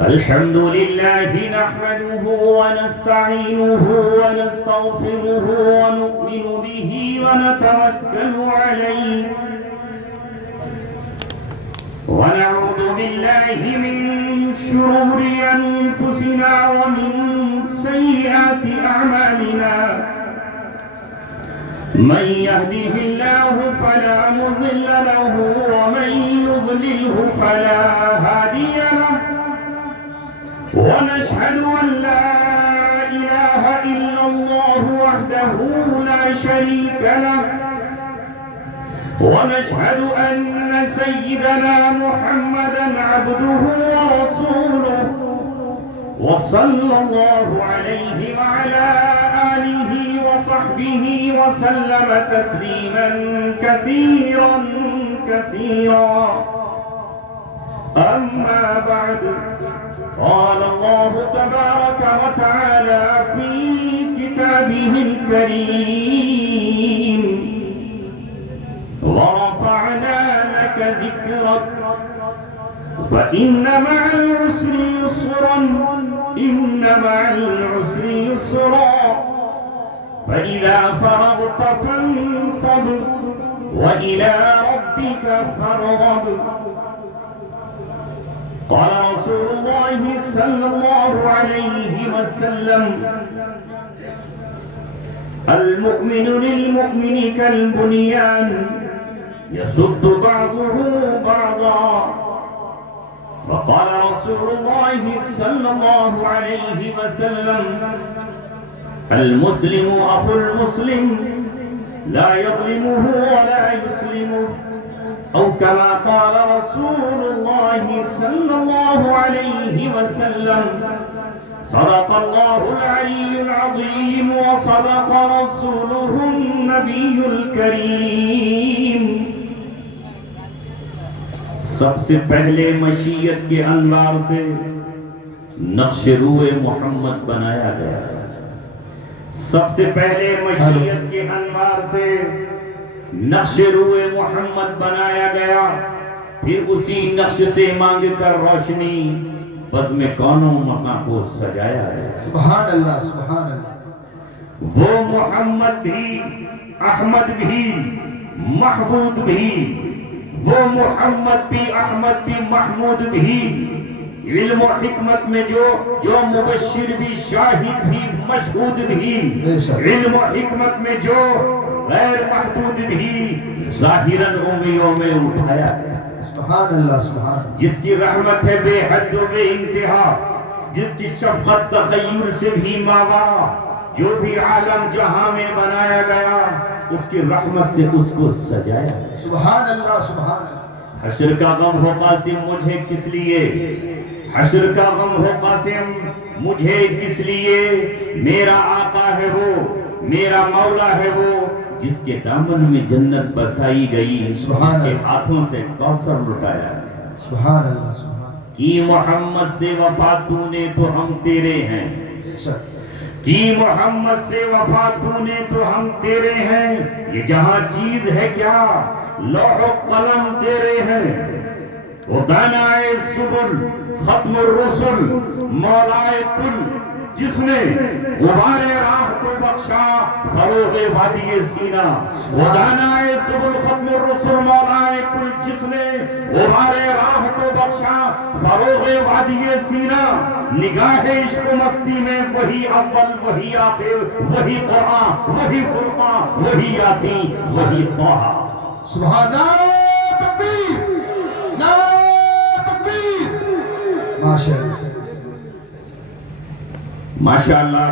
الحمد لله نحمده ونستعينه ونستغفره ونؤمن به ونتوكل عليه ونعوذ بالله من شرور أنفسنا ومن سيئات أعمالنا من يهده الله فلا مضل له ومن يضلله فلا هادي له ونشهد أن لا إله إلا الله وحده لا شريك له ونشهد أن سيدنا محمدا عبده ورسوله وصلى الله عليه وعلى آله وصحبه وسلم تسليما كثيرا كثيرا أما بعد قال الله تبارك وتعالى في كتابه الكريم ورفعنا لك ذكرك فإن مع العسر يسرا إن مع العسر يسرا فإذا فرغت فانصب وإلى ربك فارغب قال رسول الله صلى الله عليه وسلم المؤمن للمؤمن كالبنيان يشد بعضه بعضا وقال رسول الله صلى الله عليه وسلم المسلم أخو المسلم لا يظلمه ولا يسلمه أو كما قال رسول الله صلى الله عليه وسلم صدق الله العلي العظيم وصدق رسوله النبي الكريم سب سے پہلے مشیت کے انوار سے نقش روح محمد بنایا گیا سب سے پہلے مشیت کے انوار سے نقش روح محمد بنایا گیا پھر اسی نقش سے مانگ کر روشنی بزم کونوں مکاں کو سجایا گیا سبحان اللہ سبحان اللہ وہ محمد بھی احمد بھی محمود بھی وہ محمد بھی احمد بھی محمود بھی علم و حکمت میں جو مبشر بھی شاہد بھی مشہود بھی علم و حکمت میں جو غیر محدود بھی ظاہراً امیوں میں اٹھایا گیا سبحان اللہ سبحان اللہ جس کی رحمت ہے بے حد و بے انتہا جس کی شفقت تخیل سے بھی ماوا جو بھی عالم جہاں میں بنایا گیا اس کی رحمت سے اس کو سجایا گیا سبحان اللہ سبحان اللہ حشر کا غم ہو قاسم مجھے کس لیے حشر کا غم ہو قاسم مجھے کس لیے میرا آقا ہے وہ میرا مولا ہے وہ جس کے دامن میں جنت بسائی گئی جس کے ہاتھوں سے کوثر لٹایا سبحان اللہ سبحان کی محمد سے وفا تو نے تو ہم تیرے ہیں اللہ کی محمد سے وفا تو نے تو ہم تیرے ہیں یہ جہاں چیز ہے کیا لوح و قلم تیرے ہیں وہ دانائے سبل ختم الرسل مولائے کل جس نے غبار راہ کو بخشا فروغ وادی سینہ وہ دانائے سبل ختم الرسل مولائے کل جس نے غبار راہ کو بخشا فروغ وادی سینہ نگاہ عشق و مستی میں وہی اول وہی آخر وہی قرآن وہی فرقان وہی یاسین وہی طٰہٰ سبحان اللہ تکبیر نعرہ تکبیر ماشاءاللہ ماشاءاللہ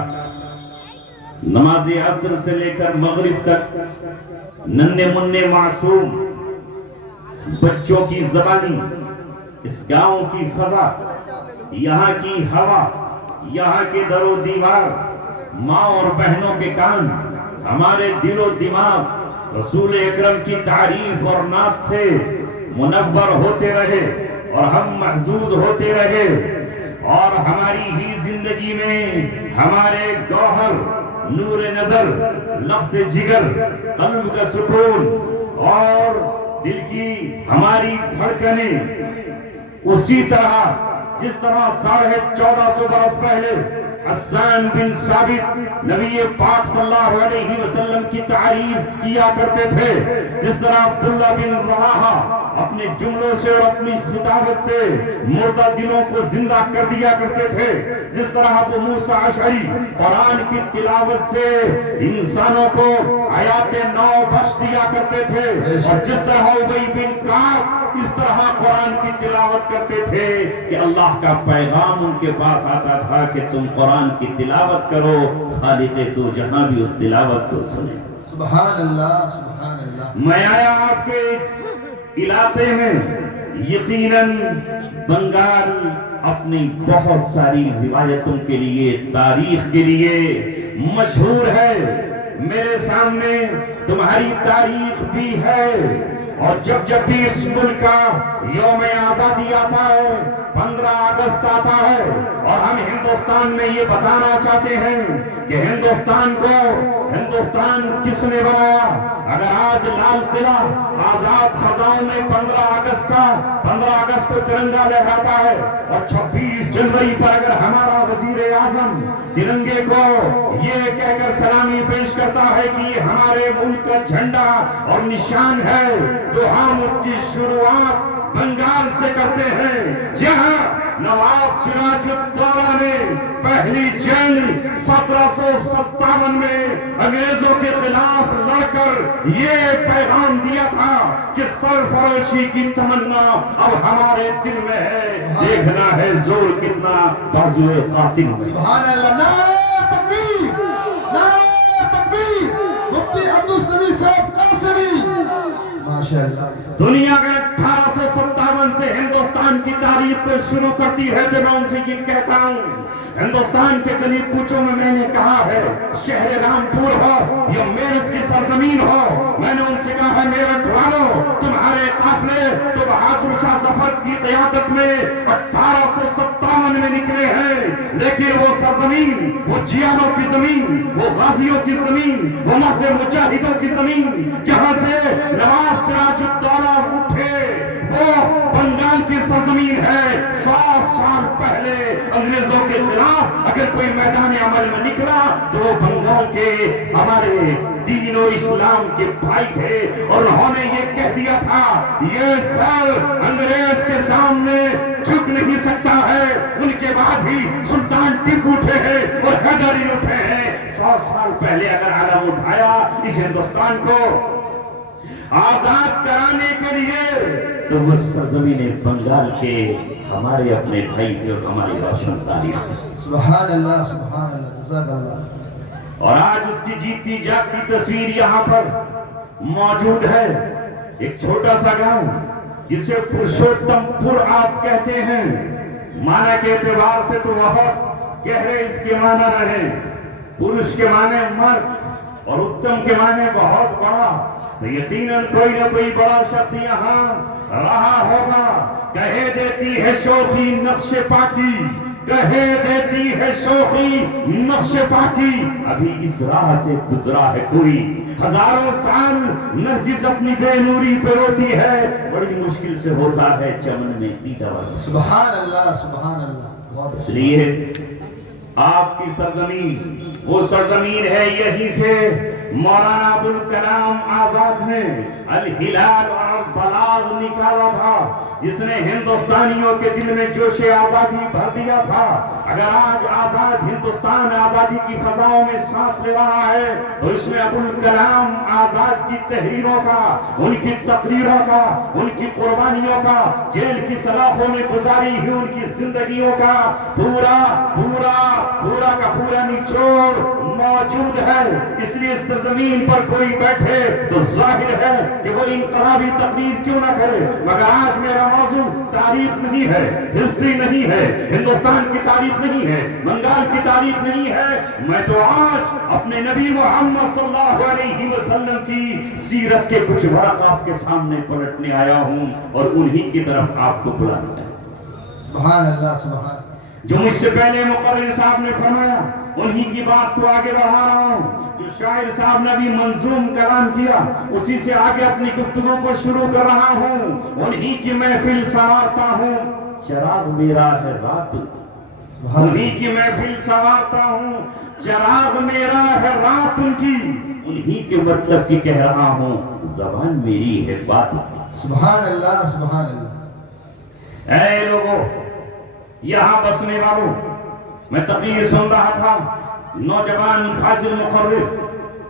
نماز عصر سے لے کر مغرب تک ننھے منھے معصوم بچوں کی زبانی اس گاؤں کی فضا یہاں کی ہوا یہاں کے در و دیوار ماں اور بہنوں کے کان ہمارے دل و دماغ رسول اکرم کی تعریف اور نعت سے منور ہوتے رہے اور ہم محظوظ ہوتے رہے اور ہماری ہی زندگی میں ہمارے گوہر نور نظر لفظ جگر قلب کا سکون اور دل کی ہماری دھڑکنیں اسی طرح جس طرح 1450 برس پہلے حسان بن ثابت نبی پاک صلی اللہ علیہ وسلم کی تعریف کیا کرتے تھے، جس طرح عبداللہ بن رواحہ اپنے جملوں سے اور اپنی خطابت سے مردہ دلوں کو زندہ کر دیا کرتے تھے، جس طرح ابو موسیٰ اشعری قرآن کی تلاوت سے انسانوں کو حیات نو بخش دیا کرتے تھے، اور جس طرح ابی بن کعب اس طرح قرآن کی تلاوت کرتے تھے کہ اللہ کا پیغام ان کے پاس آتا تھا کہ تم قرآن کی تلاوت کرو، خالق دو جہاں بھی اس تلاوت کو سنے۔ سبحان اللہ، سبحان اللہ۔ میں آیا آپ کے اس علاقے میں، یقیناً بنگال اپنی بہت ساری روایتوں کے لیے، تاریخ کے لیے مشہور ہے۔ میرے سامنے تمہاری تاریخ بھی ہے، اور جب بھی اس ملک کا یوم آزادی آتا ہے، 15 اگست آتا ہے، اور ہم ہندوستان میں یہ بتانا چاہتے ہیں کہ ہندوستان کس نے بنایا۔ اگر آج لال قلعہ آزاد خزاؤں میں 15 اگست کو ترنگا لہراتا ہے، اور 26 جنوری پر اگر ہمارا وزیر اعظم ترنگے کو یہ کہہ کر سلامی پیش کرتا ہے کہ یہ ہمارے ملک کا جھنڈا اور نشان ہے، تو ہم اس کی شروعات بنگال سے کرتے ہیں، جہاں نواب سراج الدولہ نے پہلی جنگ 1757 میں انگریزوں کے خلاف لڑ کر یہ پیغام دیا تھا کہ سرفروشی کی تمنا اب ہمارے دل میں ہے، دیکھنا ہے زور کتنا بازوئے قاتل میں۔ سبحان اللہ، نعرہ تکبیر، نعرہ تکبیر، مفتی عبدالسمیع صاحب قاسمی، ماشاءاللہ۔ دنیا کے 1857 سے ہندوستان کی تاریخ کو شروع کرتی ہے، تو میں ان سے یہ کہتا ہوں، ہندوستان کے قریب پوچھوں میں نے کہا ہے شہر رامپور ہو یا میرٹھ کی سرزمین ہو، میں نے ان سے کہا ہے میرٹھ والوں، تمہارے قافلے تو بہادر شاہ ظفر کی قیادت میں 1857 میں نکلے ہیں، لیکن وہ سرزمین، وہ جیانوں کی زمین، وہ غازیوں کی زمین، وہ مرد مجاہدوں کی زمین جہاں سے نواب سراج الدولہ اٹھے، وہ بنگال کی سرزمین ہے۔ 100 سال پہلے انگریزوں کے خلاف اگر کوئی میدان عمل میں نکلا تو وہ بنگال کے ہمارے دین و اسلام کے بھائی تھے، اور انہوں نے یہ کہہ دیا تھا یہ سر انگریز کے سامنے جھک نہیں سکتا ہے۔ ان کے بعد ہی سلطان ٹیپو اٹھے ہیں اور حیدر علی اٹھے ہیں۔ 100 سال پہلے اگر علم اٹھایا اس ہندوستان کو آزاد کرانے کے لیے، تو وہ سرزمین بنگال کے ہمارے اپنے بھائی تھے اور ہماری روشن تاریخ تھی۔ سبحان اللہ، سبحان اللہ، جزاک اللہ۔ اور آج اس کی جیتی جاگتی تصویر یہاں پر موجود ہے۔ ایک چھوٹا سا گاؤں جسے پرشوتم پور آپ کہتے ہیں، معنی کے اعتبار سے تو بہت گہرے اس کے معنی رہے، پرش کے معنی مرد اور اتم کے معنی بہت بڑا، تو یقیناً کوئی نہ کوئی بڑا شخص یہاں رہا ہوگا۔ کہے دیتی ہے شوخی نقش پاکی، کہے دیتی ہے شوخی نقش پاکی، ابھی اس راہ سے گزرا ہے کوئی، ہزاروں سال نرگس اپنی بے نوری پہ روتی ہے، بڑی مشکل سے ہوتا ہے چمن میں دیدار۔ سبحان اللہ، سبحان اللہ، بہت اس لیے آپ کی سرزمین وہ سرزمین ہے، یہیں سے مولانا ابوالکلام آزاد نے الہلال اور البلاغ نکالا تھا، جس نے ہندوستانیوں کے دل میں جوش آزادی بھر دیا تھا۔ اگر آج آزاد ہندوستان آزادی کی فضاؤں میں سانس لے رہا ہے تو اس میں ابوالکلام آزاد کی تحریروں کا، ان کی تقریروں کا، ان کی قربانیوں کا، جیل کی سلاخوں میں گزاری ہوئی ان کی زندگیوں کا پورا کا پورا نچوڑ موجود ہے۔ اس لیے اس زمین پر کوئی بیٹھے تو ظاہر ہے کہ وہ انقلابی تقریر کیوں نہ کرے، مگر آج میرا موضوع تاریخ نہیں ہے، ہسٹری نہیں ہے، ہندوستان کی تاریخ نہیں ہے، بنگال کی تاریخ نہیں ہے، میں تو آج اپنے نبی محمد صلی اللہ علیہ وسلم کی سیرت کے کچھ ورق آپ کے سامنے پلٹنے آیا ہوں اور انہی کی طرف آپ کو بلانا ہے۔ سبحان اللہ، سبحان اللہ۔ جو مجھ سے پہلے مقرر صاحب نے فرمایا انہی کی بات کو آگے بڑھا رہا ہوں، جو شاعر صاحب نے بھی منظوم کلام کیا اسی سے آگے اپنی گفتگو کو شروع کر رہا ہوں، انہی کی محفل سنوارتا ہوں۔ چراغ میرا ہے رات ان کی، انہی کی محفل سنوارتا ہوں، چراغ میرا ہے رات ان کی، انہی کے مطلب کی کہہ رہا ہوں، زبان میری ہے بات ان کی۔ سبحان اللہ سبحان اللہ۔ اے لوگوں، یہاں بسنے والوں، میں تقریر سن رہا تھا، نوجوان فاضل مقرر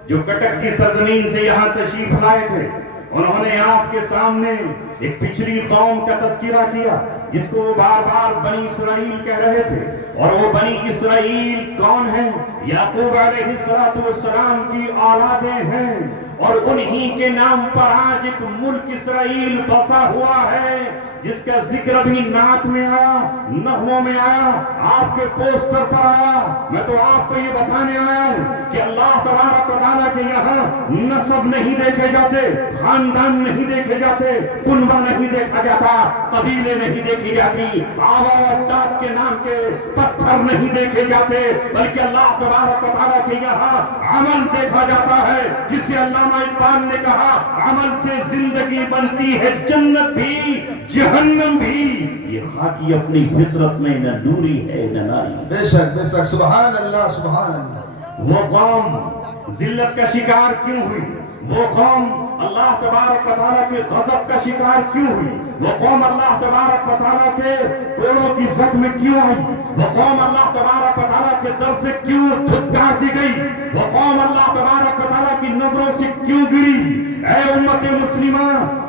جو کٹک کی سرزمین سے یہاں تشریف لائے تھے، انہوں نے آپ کے سامنے ایک پچھلی قوم کا تذکرہ کیا جس کو وہ بار بار بنی اسرائیل کہہ رہے تھے، اور وہ بنی اسرائیل کون ہیں؟ یعقوب علیہ السلام کی اولادیں ہیں، اور انہی کے نام پر آج ایک ملک اسرائیل بسا ہوا ہے جس کا ذکر ابھی نعت میں آیا، نغموں میں آیا، آپ کے پوسٹر پر آیا۔ میں تو آپ کو یہ بتانے آیا ہوں کہ اللہ تبارک و تعالیٰ کے یہاں نسب نہیں دیکھے جاتے، خاندان نہیں دیکھے جاتے، کنبہ نہیں دیکھا جاتا، قبیلے نہیں دیکھی جاتی، آبا و اجداد کے نام کے پتھر نہیں دیکھے جاتے، بلکہ اللہ تبارک و تعالیٰ کے یہاں عمل دیکھا جاتا ہے، جس سے علامہ اقبال نے کہا عمل سے زندگی بنتی ہے جنت بھی جہنم بھی، یہ خاکی اپنی فطرت میں نہ نوری ہے نہ ناری۔ بے شک سبحان اللہ سبحان اللہ۔ وہ قوم ذلت کا شکار کیوں ہوئی؟ وہ قوم اللہ تبارک و تعالیٰ کے غضب کا شکار کیوں ہوئی؟ وہ قوم اللہ تبارک و تعالیٰ کے پیڑوں کی زد میں کیوں آئی؟ وہ قوم اللہ تبارک و تعالیٰ کے در سے کیوں دھتکار دی گئی؟ وہ قوم اللہ تبارک و تعالیٰ کی نظروں سے کیوں گری؟ اے امت مسلمہ،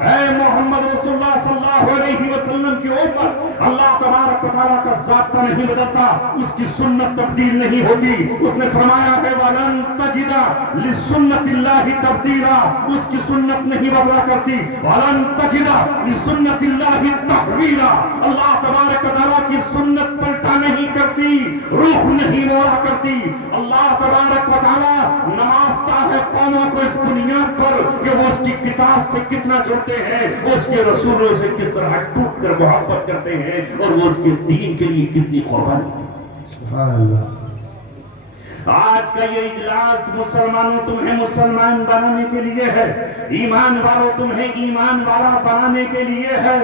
اے محمد رسول اللہ صلی اللہ علیہ وسلم کی امت، اللہ تبارک و تعالیٰ کا ذاتہ نہیں بدلتا، اس کی سنت تبدیل نہیں ہوتی۔ اس نے فرمایا ہے وَلَن تَجِدَ لِسُنَّتِ اللَّهِ تَبْدِيلًا، اس کی سنت نہیں بدلا کرتی۔ وَلَن تَجِدَ لِسُنَّتِ اللَّهِ تَحْوِيلًا، اللہ تبارک و تعالیٰ کی سنت پلٹا نہیں کرتی، رخ نہیں موڑا کرتی۔ اللہ تبارک و تعالیٰ نوازتا ہے قوموں کو اس بنیاد پر کہ وہ اس کی کتاب سے کتنا جڑتے ہیں، وہ اس کے رسولوں سے کس طرح ٹوٹ کر محبت کرتے ہیں، اور وہ اس کے دین کے لیے کتنی قربانی۔ سبحان اللہ۔ آج کا یہ اجلاس مسلمانوں تمہیں مسلمان بنانے کے لیے ہے، ایمان والوں تمہیں ایمان والا بنانے کے لیے ہے۔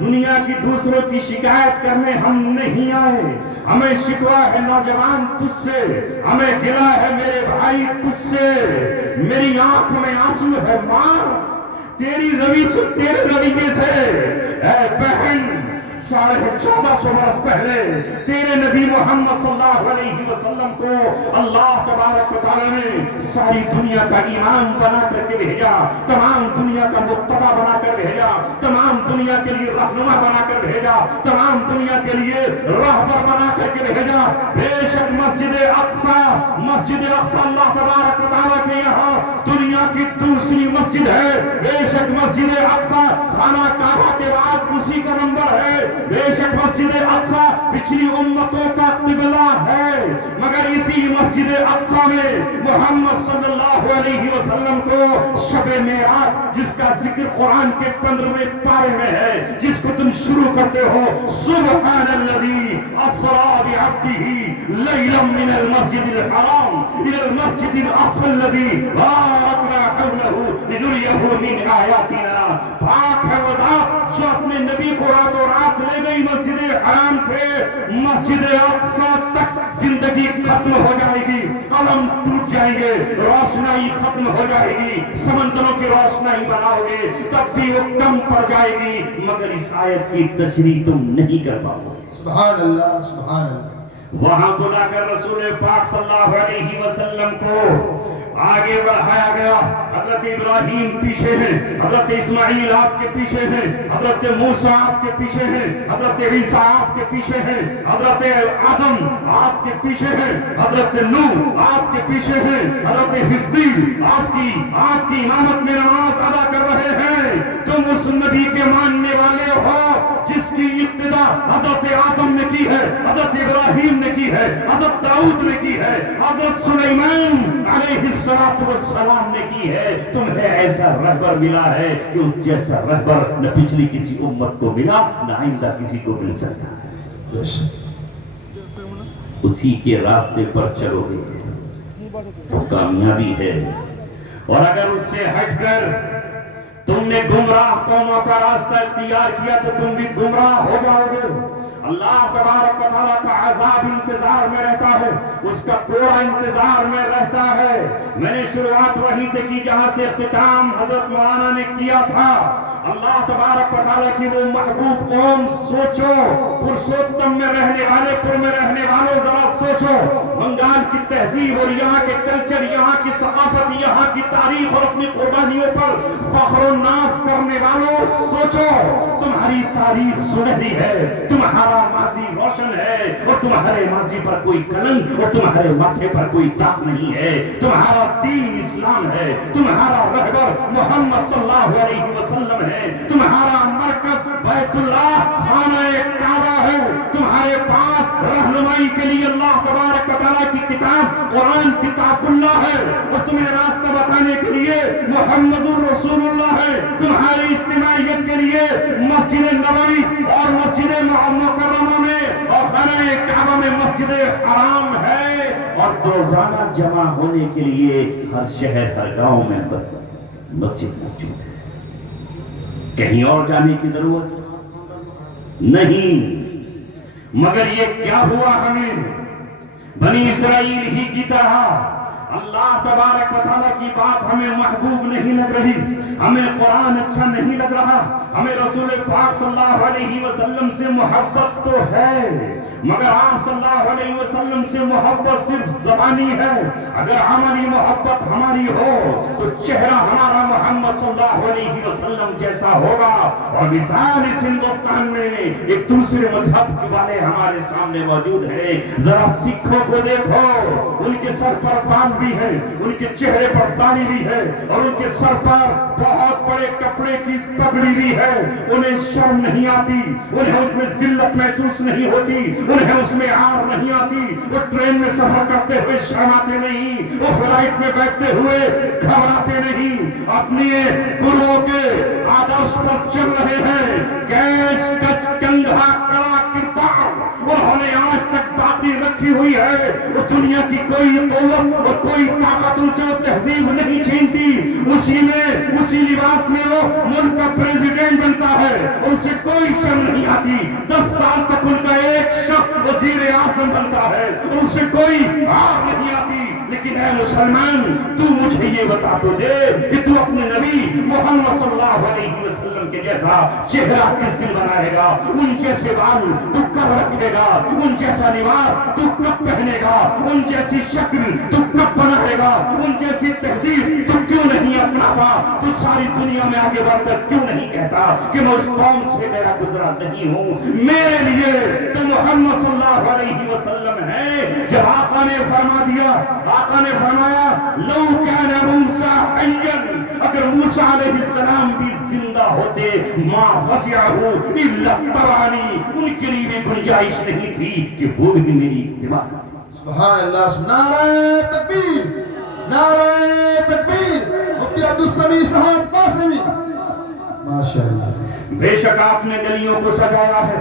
دنیا کی دوسروں کی شکایت کرنے ہم نہیں آئے، ہمیں شکوہ ہے نوجوان تجھ سے، ہمیں گلہ ہے میرے بھائی تجھ سے، میری آنکھ میں آنسو ہے ماں تیری رویش تیرے رویے سے، اے بہن 1450 برس پہلے تیرے نبی محمد صلی اللہ علیہ وسلم کو اللہ تبارک و تعالیٰ نے ساری دنیا کا امام بنا کر کے بھیجا، تمام دنیا کا مقتدی بنا کر بھیجا، تمام دنیا کے لیے رہنما بنا کر بھیجا، تمام دنیا کے لیے راہبر بنا کر کے بھیجا۔ بے شک مسجد اقصی اللہ تبارک و تعالیٰ کے یہاں دنیا کی دوسری مسجد ہے، بے شک مسجد اقصی خانہ کعبہ کے بعد اسی کا نمبر ہے، بے شک مسجد اقصی پچھلی امتوں کا قبلہ ہے، مگر اسی مسجد اقصی میں محمد صلی اللہ علیہ وسلم کو شب معراج جس کا ذکر قرآن کے 15ویں پارے میں ہے، جس کو تم شروع کرتے ہو سبحان الذی اسری بعبدہ لیلا من المسجد الحرام الى المسجد الاقصى الذی بارکنا حولہ لنریہ من آیاتنا، پاک ہے وہ ذات جو اپنے نبی کو راتوں رات لے گئی مسجد حرام سے مسجد اقصی تک۔ زندگی ختم ہو جائے گی، قلم ٹوٹ جائیں گے، روشنائی ختم ہو جائے گی، سمندروں کی روشنائی بناؤ گے تب بھی وہ کم پڑ جائے گی، مگر اس آیت کی تشریح تم نہیں کر پاؤ گے۔ سبحان اللہ سبحان اللہ۔ وہاں بلا کر رسول پاک صلی اللہ علیہ وسلم کو آگے بڑھایا گیا۔ حضرت ابراہیم پیچھے ہیں، حضرت اسماعیل آپ کے پیچھے ہیں، حضرت موسیٰ آپ کے پیچھے ہیں، حضرت عیسیٰ آپ کے پیچھے ہیں، حضرت آدم آپ کے پیچھے ہیں، حضرت نوح آپ کے پیچھے ہیں، حضرت حزقیل آپ کی امامت میں نماز ادا کر رہے ہیں۔ تم اس نبی کے ماننے والے ہو جس کی ابتدا حضرت آدم نے کی ہے، حضرت ابراہیم نے کی ہے، حضرت داؤد نے کی ہے، حضرت سلیمان علیہ السلام نے کی ہے۔ تمہیں ایسا رہبر ملا ہے کہ اس جیسا رہبر نہ پچھلی کسی امت کو ملا نہ آئندہ کسی کو مل سکتا ہے۔ اسی کے راستے پر چلو گے تو کامیابی ہے، اور اگر اس سے ہٹ کر تم نے گمراہ قوموں کا راستہ اختیار کیا تو تم بھی گمراہ ہو جاؤ گے۔ اللہ تبارک و تعالیٰ کا عذاب انتظار میں رہتا ہے، اس کا کوڑا انتظار میں رہتا ہے۔ میں نے شروعات وہیں سے کی جہاں سے اختتام حضرت مولانا نے کیا تھا۔ اللہ تبارک و تعالیٰ کی وہ محبوب قوم، سوچو پرشوتم میں رہنے والے، پور میں رہنے والوں ذرا سوچو، بنگال کی تہذیب اور یہاں کے کلچر، یہاں کی ثقافت، یہاں کی تاریخ اور اپنی قربانیوں پر فخر و ناز کرنے والوں سوچو، تمہاری تاریخ سنہری ہے، تمہارا ماضی روشن ہے، اور تمہارے ماضی پر کوئی کلنک اور تمہارے ماتھے پر کوئی داغ نہیں ہے۔ تمہارا دین اسلام ہے، تمہارا رہبر محمد صلی اللہ علیہ وسلم ہے، تمہارا مرکز بیت اللہ خانہ کعبہ ہے، تمہارے پاس رہنمائی کے لیے اللہ تبارک و تعالیٰ کی کتاب قرآن کتاب اللہ ہے، اور تمہیں راستہ بتانے کے لیے محمد الرسول اللہ ہے، تمہاری اجتماعیت کے لیے مسجد نبوی اور مسجد مکرمہ میں اور خانہ کعبہ میں مسجد حرام ہے، اور روزانہ جمع ہونے کے لیے ہر شہر ہر گاؤں میں مسجد موجود ہے۔ کہیں اور جانے کی ضرورت نہیں۔ مگر یہ کیا ہوا، ہمیں بنی اسرائیل ہی کی طرح اللہ تبارک و تعالیٰ کی بات ہمیں محبوب نہیں لگ رہی، ہمیں قرآن اچھا نہیں لگ رہا، ہمیں رسول پاک صلی اللہ علیہ وسلم سے محبت تو ہے، مگر آپ صلی اللہ علیہ وسلم سے محبت صرف زبانی ہے۔ اگر عملی محبت ہماری ہو تو چہرہ ہمارا محمد صلی اللہ علیہ وسلم جیسا ہوگا۔ اور مثال اس ہندوستان میں ایک دوسرے مذہب والے ہمارے سامنے موجود ہیں، ذرا سکھوں کو دیکھو، ان کے سر پر بال بھی ہے، ان کے چہرے پر داڑھی بھی ہے، اور ان کے سر پر بہت بڑے کپڑے کی پگڑی بھی ہے، انہیں شرم نہیں آتی، انہیں اس میں ذلت محسوس نہیں ہوتی، انہیں اس میں عار نہیں آتی، وہ ٹرین میں سفر کرتے ہوئے شرماتے نہیں، وہ فلائٹ میں بیٹھتے ہوئے گھبراتے نہیں، اپنی گروؤں کے آدرش پر چل رہے ہیں، کیش کچ کنگھا کڑا کرپال انہوں نے آج تک باقی رکھی ہوئی ہے۔ اس دنیا کی کوئی قوت اور کوئی طاقت ان سے وہ تہذیب نہیں چھینتی، اسی لباس میں وہ ملک کا پریزیڈنٹ بنتا ہے اور اسے کوئی شرم نہیں آتی۔ 10 سال تک ان کا ایک شخص وزیر اعظم بنتا ہے اور اسے کوئی عار نہیں آتی۔ لیکن اے مسلمان، تو مجھے یہ بتا تو دے کہ تو اپنے نبی محمد صلی اللہ علیہ وسلم کے جیسا چہرہ کس دن بنائے گا، ان جیسے بال تو کب رکھے گا، ان جیسا لباس تو کب پہنے گا، ان جیسی شکل تو کب بنائے گا، ان جیسی تہذیب تو کیوں نہیں اپناتا؟ تو ساری دنیا میں آگے بڑھ کر کیوں نہیں کہتا کہ میں اس قوم سے میرا گزرا نہیں ہوں؟ میرے لیے تو محمد صلی اللہ علیہ وسلم ہے۔ جب آقا نے فرما دیا، آقا نے فرمایا لو کان موسیٰ حیا، اگر موسیٰ علیہ السلام بھی زندہ ہوتے ما وسعہ الا اتبعنی، ان کے لیے بھی گنجائش نہیں تھی کہ وہ بھی میری اتباع کرتے۔ سبحان اللہ، نعرہ تکبیر، نعرہ تکبیر، مفتی عبدالسمیع صاحب قاسمی، ماشاءاللہ۔ بے شک آپ نے گلیوں کو سجایا ہے،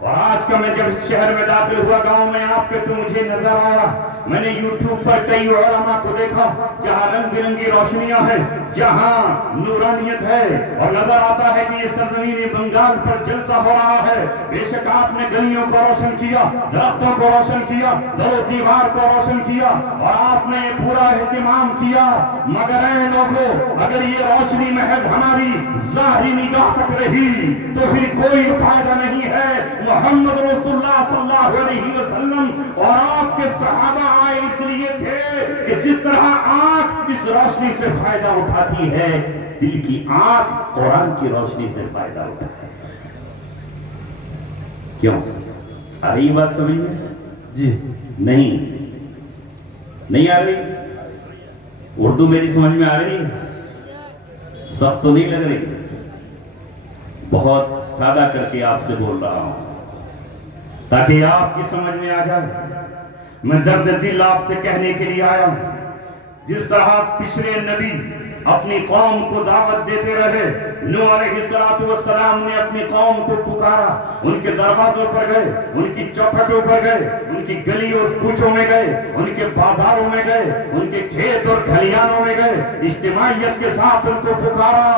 اور آج کا میں جب اس شہر میں داخل ہوا گاؤں میں آپ کے تو مجھے نظر آیا، میں نے یوٹیوب پر کئی علماء کو دیکھا جہاں رنگ برنگی روشنیاں ہیں، جہاں نورانیت ہے، اور نظر آتا ہے کہ یہ سرزمین بنگال پر جلسہ ہو رہا ہے۔ بے شک آپ نے گلیوں کو روشن کیا، درختوں کو روشن کیا، در و دیوار کو روشن کیا، اور آپ نے پورا اہتمام کیا، مگر اے لوگوں، اگر یہ روشنی محض ہماری ظاہری نگاہ تک رہی تو پھر کوئی فائدہ نہیں ہے۔ محمد رسول اللہ صلی اللہ علیہ وسلم اور آپ کے صحابہ آئے اس لیے تھے کہ جس طرح آنکھ اس روشنی سے فائدہ اٹھاتی ہے، دل کی آنکھ قرآن کی روشنی سے فائدہ اٹھاتی ہے۔ کیوں؟ آ رہی بات سمجھ میں؟ جی نہیں آ رہی؟ اردو میری سمجھ میں آ رہی؟ سب تو نہیں لگ رہی؟ بہت سادہ کر کے آپ سے بول رہا ہوں تاکہ آپ کی سمجھ میں آ جائے۔ میں درد دل آپ سے کہنے کے لیے آیا ہوں، جس طرح پچھلے نبی اپنی قوم کو دعوت دیتے رہے، نوح علیہ السلام نے اپنی قوم کو پکارا، ان کے دروازوں پر گئے، ان کی چوکھٹوں پر گئے، ان کی گلی اور کوچوں میں گئے، ان کے بازاروں میں گئے، ان کے کھیت اور کھلیانوں میں گئے، اجتماعیت کے ساتھ ان کو پکارا،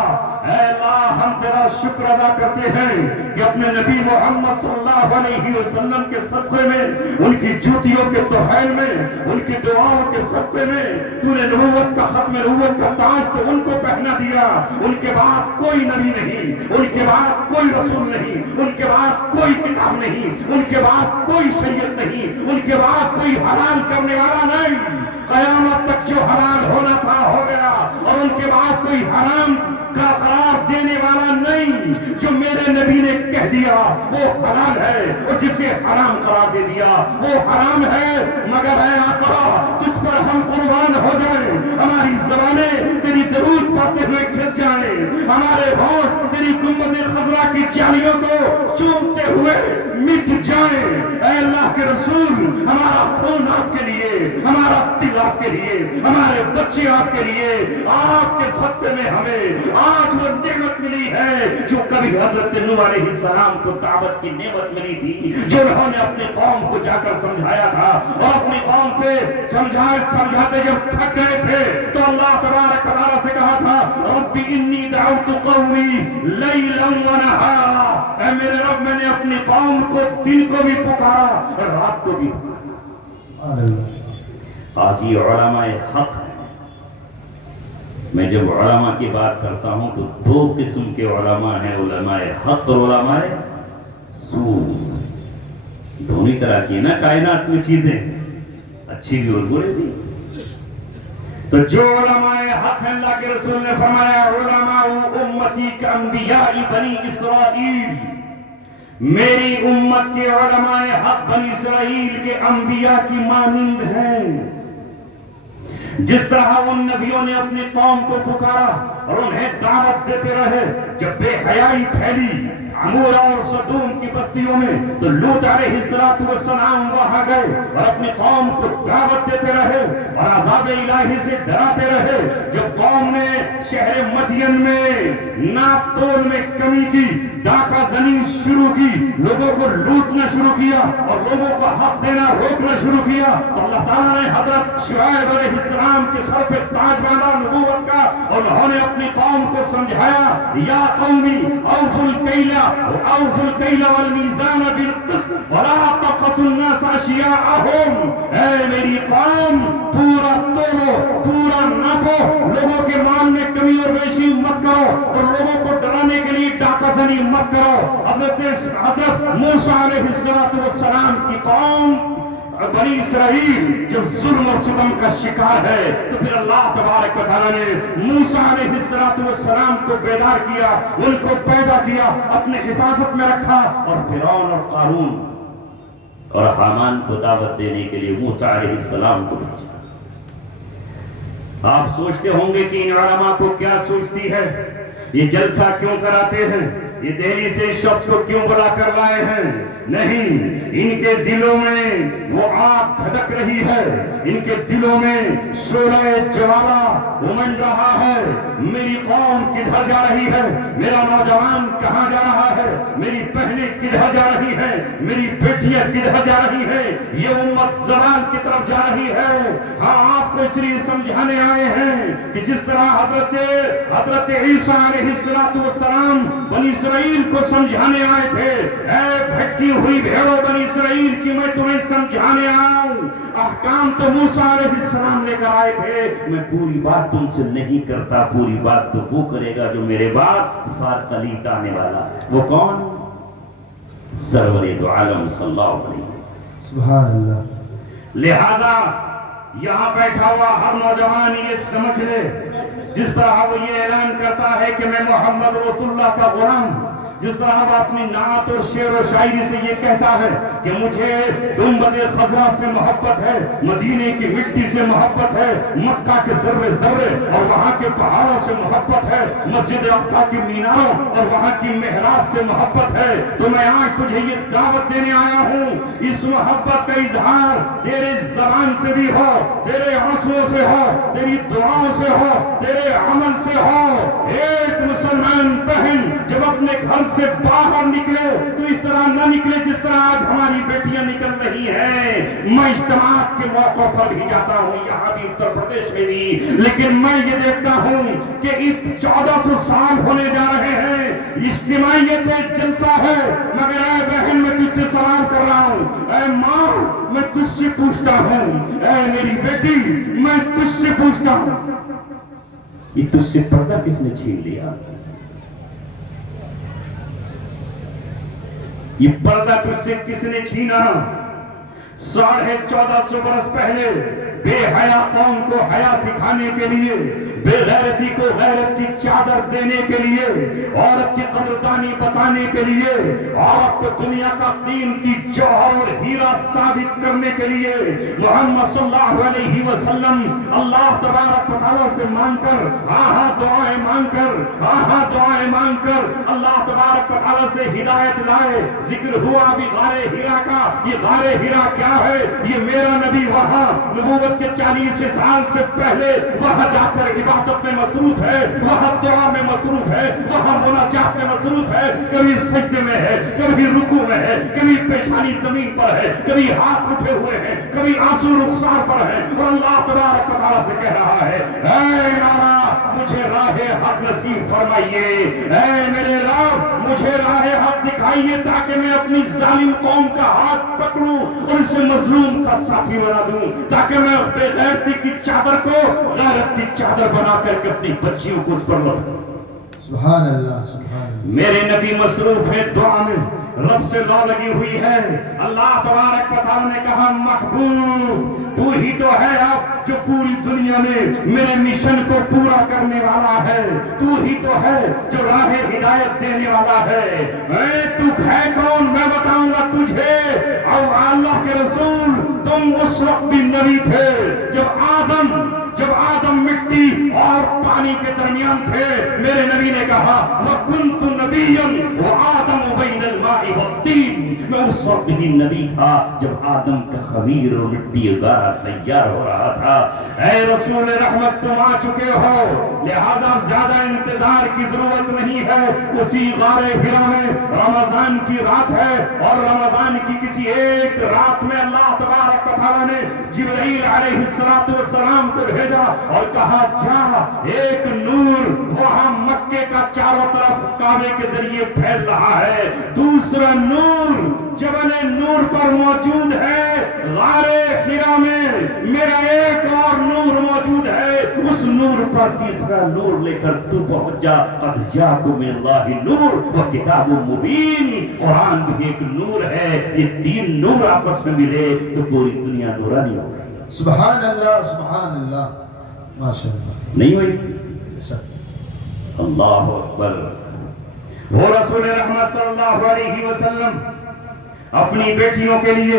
اے اللہ ہم تیرا شکر ادا کرتے ہیں کہ اپنے نبی محمد صلی اللہ علیہ وسلم کے صدقے میں، ان کی جوتیوں کے توفیل میں، ان کی دعاؤں کے صدقے میں تو نے نبوت کا ختم نبوت کا تاج تو ان کو پہنا دیا۔ ان کے بعد کوئی نبی نہیں، ان کے بعد کوئی رسول نہیں، ان کے بعد کوئی کتاب نہیں، ان کے بعد کوئی شریعت نہیں، ان کے بعد کوئی حلال کرنے والا نہیں۔ قیامت تک جو حلال ہونا تھا ہو گیا، اور ان کے بعد کوئی حرام کا قرار دینے والا نہیں۔ جو میرے نبی نے کہہ دیا وہ حلال ہے، اور جسے حرام قرار دے دیا وہ حرام ہے۔ مگر اے آقا تجھ پر ہم قربان ہو جائیں، ہماری زبانیں تیری درود پڑھتے ہوئے کھل جائیں، ہمارے ہونٹ تیری گنبد خضرا کی جالیوں کو چومتے ہوئے مٹ جائیں۔ اے اللہ کے رسول ہمارا خون آپ کے لیے، ہمارا دل آپ کے لیے، ہمارے بچے آپ کے لیے، آپ کے صدقے میں ہمیں آج وہ نعمت ملی ہے جو کبھی حضرت نوح علیہ السلام کو دعوت کی نعمت ملی تھی، جو انہوں نے اپنے قوم کو جا کر سمجھایا تھا، اور اپنی قوم سے سمجھاتے جب تھک گئے تھے تو اللہ تبارک و تعالیٰ سے کہا تھا رب انی دعوت قومی لیلا ونہارا، اے میرے رب میں نے اپنی قوم کو دن کو بھی پکارا اور رات کو بھی پکارا۔ آج یہ علماء حق ہیں۔ میں جب علماء کی بات کرتا ہوں تو دو قسم کے علماء ہیں، علماء حق اور علماء سو۔ دونوں طرح کی نا کائنات میں چیزیں، اچھی بھی اور برے بھی۔ تو جو علماء حق ہیں، اللہ کے رسول نے فرمایا علماء امتی کا انبیاء بنی اسرائیل، میری امت کے علماء حق بنی اسرائیل کے انبیاء کی مانند ہیں۔ جس طرح ان نبیوں نے اپنی قوم کو پکارا اور انہیں دعوت دیتے رہے، جب بے حیائی پھیلی عمورہ اور صدوم کی بستیوں میں تو لوط علیہ السلام وہاں گئے اور اپنی قوم کو دعوت دیتے رہے اور عذاب الہی سے ڈراتے رہے۔ جب قوم نے شہر مدین میں ناپ تول میں کمی کی، ڈاکہ زنی شروع کی، لوگوں کو لوٹنا شروع کیا اور لوگوں کو حق دینا روکنا شروع کیا، تو اللہ تعالیٰ نے حضرت شعیب علیہ السلام کے سر پہ تاج باندھا نبوت کا، اور انہوں نے اپنی قوم کو سمجھایا یا قومی اوفوا الکیل والمیزان بالقسط ولا تبخسوا الناس اشیاءهم، اے میری قوم پورا تولو، پورا ناپو، لوگوں کے مال میں کمی اور بیشی مت کرو، اور لوگوں کو ڈرانے کے لیے ڈاکہ زنی مت کرو۔ حضرت موسیٰ علیہ السلام کی قوم بنی اسرائیل جب ظلم اور ستم کا شکار ہے تو پھر اللہ تبارک و تعالیٰ نے موسیٰ علیہ السلام کو بیدار کیا، ان کو پیدا کیا، اپنے حفاظت میں رکھا، اور فرعون اور قارون اور حامان کو دعوت دینے کے لیے موسیٰ علیہ السلام کو بھیجا۔ آپ سوچتے ہوں گے کہ ان علماء کو کیا سوچتی ہے، یہ جلسہ کیوں کراتے ہیں، یہ دہلی سے اس شخص کو کیوں بلا کر لائے ہیں؟ نہیں، ان کے دلوں میں وہ آگ دھڑک رہی ہے، ان کے دلوں میں شعلہ جوالا امنڈ رہا ہے۔ میری قوم کدھر جا رہی ہے، میرا نوجوان کہاں جا رہا ہے، میری بہنیں کدھر جا رہی ہیں، میری بیٹیاں کدھر جا رہی ہیں، یہ امت زوال کی طرف جا رہی ہے۔ ہم آپ کو اس لیے سمجھانے آئے ہیں کہ جس طرح حضرت عیسیٰ علیہ السلام بنی اسرائیل کو سمجھانے آئے تھے، اے بھٹکی ہوئی بھیڑوں بنی اسرائیل کی میں تمہیں سمجھانے آؤں، احکام تو موسیٰ علیہ السلام لے کر آئے تھے، میں پوری بات تم سے نہیں کرتا، پوری بات تو وہ کرے گا جو میرے بعد فارقلیت آنے والا ہے۔ وہ کون؟ سرور دو عالم صلی اللہ علیہ وسلم۔ سبحان اللہ۔ لہذا یہاں بیٹھا ہوا ہر نوجوان یہ سمجھ لے، جس طرح وہ یہ اعلان کرتا ہے کہ میں محمد رسول اللہ کا غلام، جس طرح وہ اپنی نعت اور شعر و شاعری سے یہ کہتا ہے کہ مجھے گنبد خضرا سے محبت ہے، مدینے کی مٹی سے محبت ہے، مکہ کے ذرے ذرے اور وہاں کے پہاڑوں سے محبت ہے، مسجد اقصی کی میناروں اور وہاں کی محراب سے محبت ہے، تو میں آج تجھے یہ دعوت دینے آیا ہوں، اس محبت کا اظہار تیرے زبان سے بھی ہو، تیرے آنسوؤں سے ہو، تیری دعاؤں سے ہو، تیرے عمل سے ہو۔ ایک مسلمان بہن جب اپنے گھر سے باہر نکلے تو اس طرح نہ نکلے جس طرح آج ہماری بیٹیاں نکل رہی ہیں۔ میں اجتماعات کے موقع پر بھی جاتا ہوں، یہاں بھی اتر پردیش میں بھی، لیکن میں یہ دیکھتا ہوں کہ 1400 سال ہونے جا رہے ہیں، اجتماعیت ہے، جلسہ ہے، مگر اے بہن میں تجھ سے سوال کر رہا ہوں، اے ماں میں تجھ سے پوچھتا ہوں، اے میری بیٹی میں تجھ سے پوچھتا ہوں، یہ تجھ سے پردہ کس نے چھین لیا؟ یہ پردہ تجھ سے کس نے چھینا؟ 1450 برس پہلے بے حیا قوم کو حیا سکھانے کے لیے، بے غیرتی کو غیرت کی چادر دینے کے لیے، عورت کی قدردانی بتانے کے لیے، عورت کو دنیا کا قیمتی جوہر اور ہیرا ثابت کرنے کے لیے محمد صلی اللہ علیہ وسلم اللہ تبارک و تعالیٰ سے مانگ کر، دعائیں مانگ کر اللہ تبارک و تعالیٰ سے ہدایت لائے۔ ذکر ہوا بھی غار ہیرا کا، یہ غار ہیرا کیا ہے؟ یہ میرا نبی وہاں نبوت کے 40 سال سے پہلے وہاں جا کر عبادت میں مصروف ہے، وہاں دعا میں مصروف ہے، وہاں مناجات میں مصروف ہے، کبھی سجدے میں ہے، کبھی رکوع میں ہے، کبھی پیشانی زمین پر ہے، کبھی ہاتھ اٹھے ہوئے ہیں، کبھی آنسو رخسار پر ہے، اور اللہ تبارک و تعالیٰ سے کہہ رہا ہے، اے مولا مجھے راہ حق نصیب فرمائیے، اے میرے رب مجھے راہ حق دکھائیے تاکہ میں اپنی ظالم قوم کا ہاتھ پکڑوں اور اسے مظلوم کا ساتھی بنا دوں، تاکہ میں بے غیرتی کی چادر کو غیرت کی چادر بنا کر کے اپنی بچیوں کو اس پر لٹکوں۔ سبحان اللہ، سبحان اللہ۔ میرے نبی مصروف ہے دعا میں، رب سے لو لگی ہوئی ہے۔ اللہ تبارک و تعالیٰ نے کہا محبوب تو ہی تو ہے اب جو پوری دنیا میں میرے مشن کو پورا کرنے والا ہے، تو ہی تو ہے جو راہ ہدایت دینے والا ہے۔ تو ہے کون میں بتاؤں گا تجھے، اور اللہ کے رسول تم اس وقت بھی نبی تھے جب آدم مٹی اور پانی کے درمیان تھے۔ میرے نبی نے کہا وَكُنْتُ نَبِيًّا وَآدَمُ بَيْنَ الْمَاءِ وَالطِّينِ، میں اس وقت بھی نبی تھا جب آدم کا خمیر اور مٹی غارہ تیار ہو رہا تھا۔ اے رسول رحمت تم آ چکے ہو، لہذا زیادہ انتظار کی ضرورت نہیں ہے۔ اسی غار حرا میں رمضان کی رات ہے، اور رمضان کی کسی ایک رات میں اللہ تبارک و تعالیٰ نے جبرائیل علیہ السلام کو بھیجا اور کہا جا، ایک نور وہاں مکے کا چاروں طرف کعبے کے ذریعے پھیل رہا ہے، دوسرا نور جبل نور پر موجود ہے، غار حرا میں میرا ایک اور نور موجود ہے، اس نور پر تیسرا نور لے کر تو پہنچ جا۔ قد جاءکم من اللہ نور و کتاب مبین، قرآن بھی ایک نور ہے۔ یہ تین نور آپس میں ملے تو پوری دنیا نورانی ہو گئی۔ سبحان اللہ، سبحان اللہ، ماشاء اللہ۔ نہیں ہوئی؟ اللہ اکبر۔ وہ رسول رحمت صلی اللہ علیہ وسلم اپنی بیٹیوں کے لیے،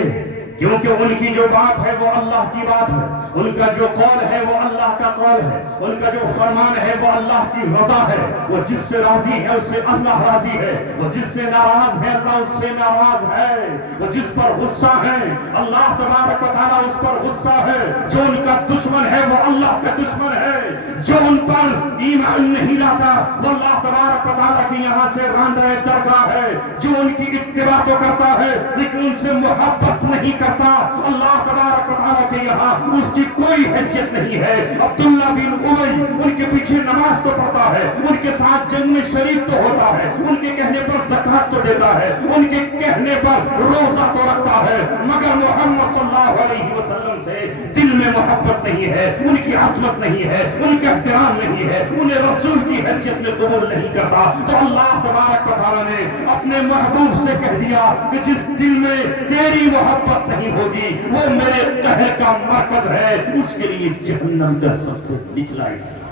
کیونکہ ان کی جو بات ہے وہ اللہ کی بات ہے، ان کا جو قول ہے وہ اللہ کا قول ہے، ان کا جو فرمان ہے وہ اللہ کی رضا ہے، وہ جس سے راضی ہے اس سے اللہ راضی ہے، وہ جس سے ناراض ہے اللہ اس سے ناراض ہے، وہ جس پر غصہ ہے اللہ تبارک و تعالیٰ اس پر غصہ ہے، جو ان کا دشمن ہے وہ اللہ کا دشمن ہے، جو ان پر ایمان نہیں لاتا وہ اللہ تبارک و تعالیٰ کی یہاں سے راندہ درگاہ ہے، جو ان کی اتباع تو کرتا ہے لیکن ان سے محبت نہیں کرتا، اللہ تبارک و تعالیٰ کے یہاں اس کی کوئی حیثیت نہیں ہے۔ عبداللہ بن ابی ان کے پیچھے نماز تو پڑھتا ہے، ان کے ساتھ جنگ میں شریک تو ہوتا ہے، ان کے کہنے پر زکوٰۃ تو دیتا ہے، ان کے کہنے پر روزہ تو رکھتا ہے، مگر محمد صلی اللہ علیہ وسلم سے دل میں محبت نہیں ہے، ان کی عظمت نہیں ہے، ان کا احترام نہیں ہے، انہیں رسول کی حیثیت میں قبول نہیں کرتا۔ تو اللہ تبارک و تعالیٰ نے اپنے محبوب سے کہہ دیا کہ جس دل میں تیری محبت نہیں ہوگی وہ میرے قہر کا مرکز ہے، اس کے لیے جہنم کا سب سے نچلا حصہ۔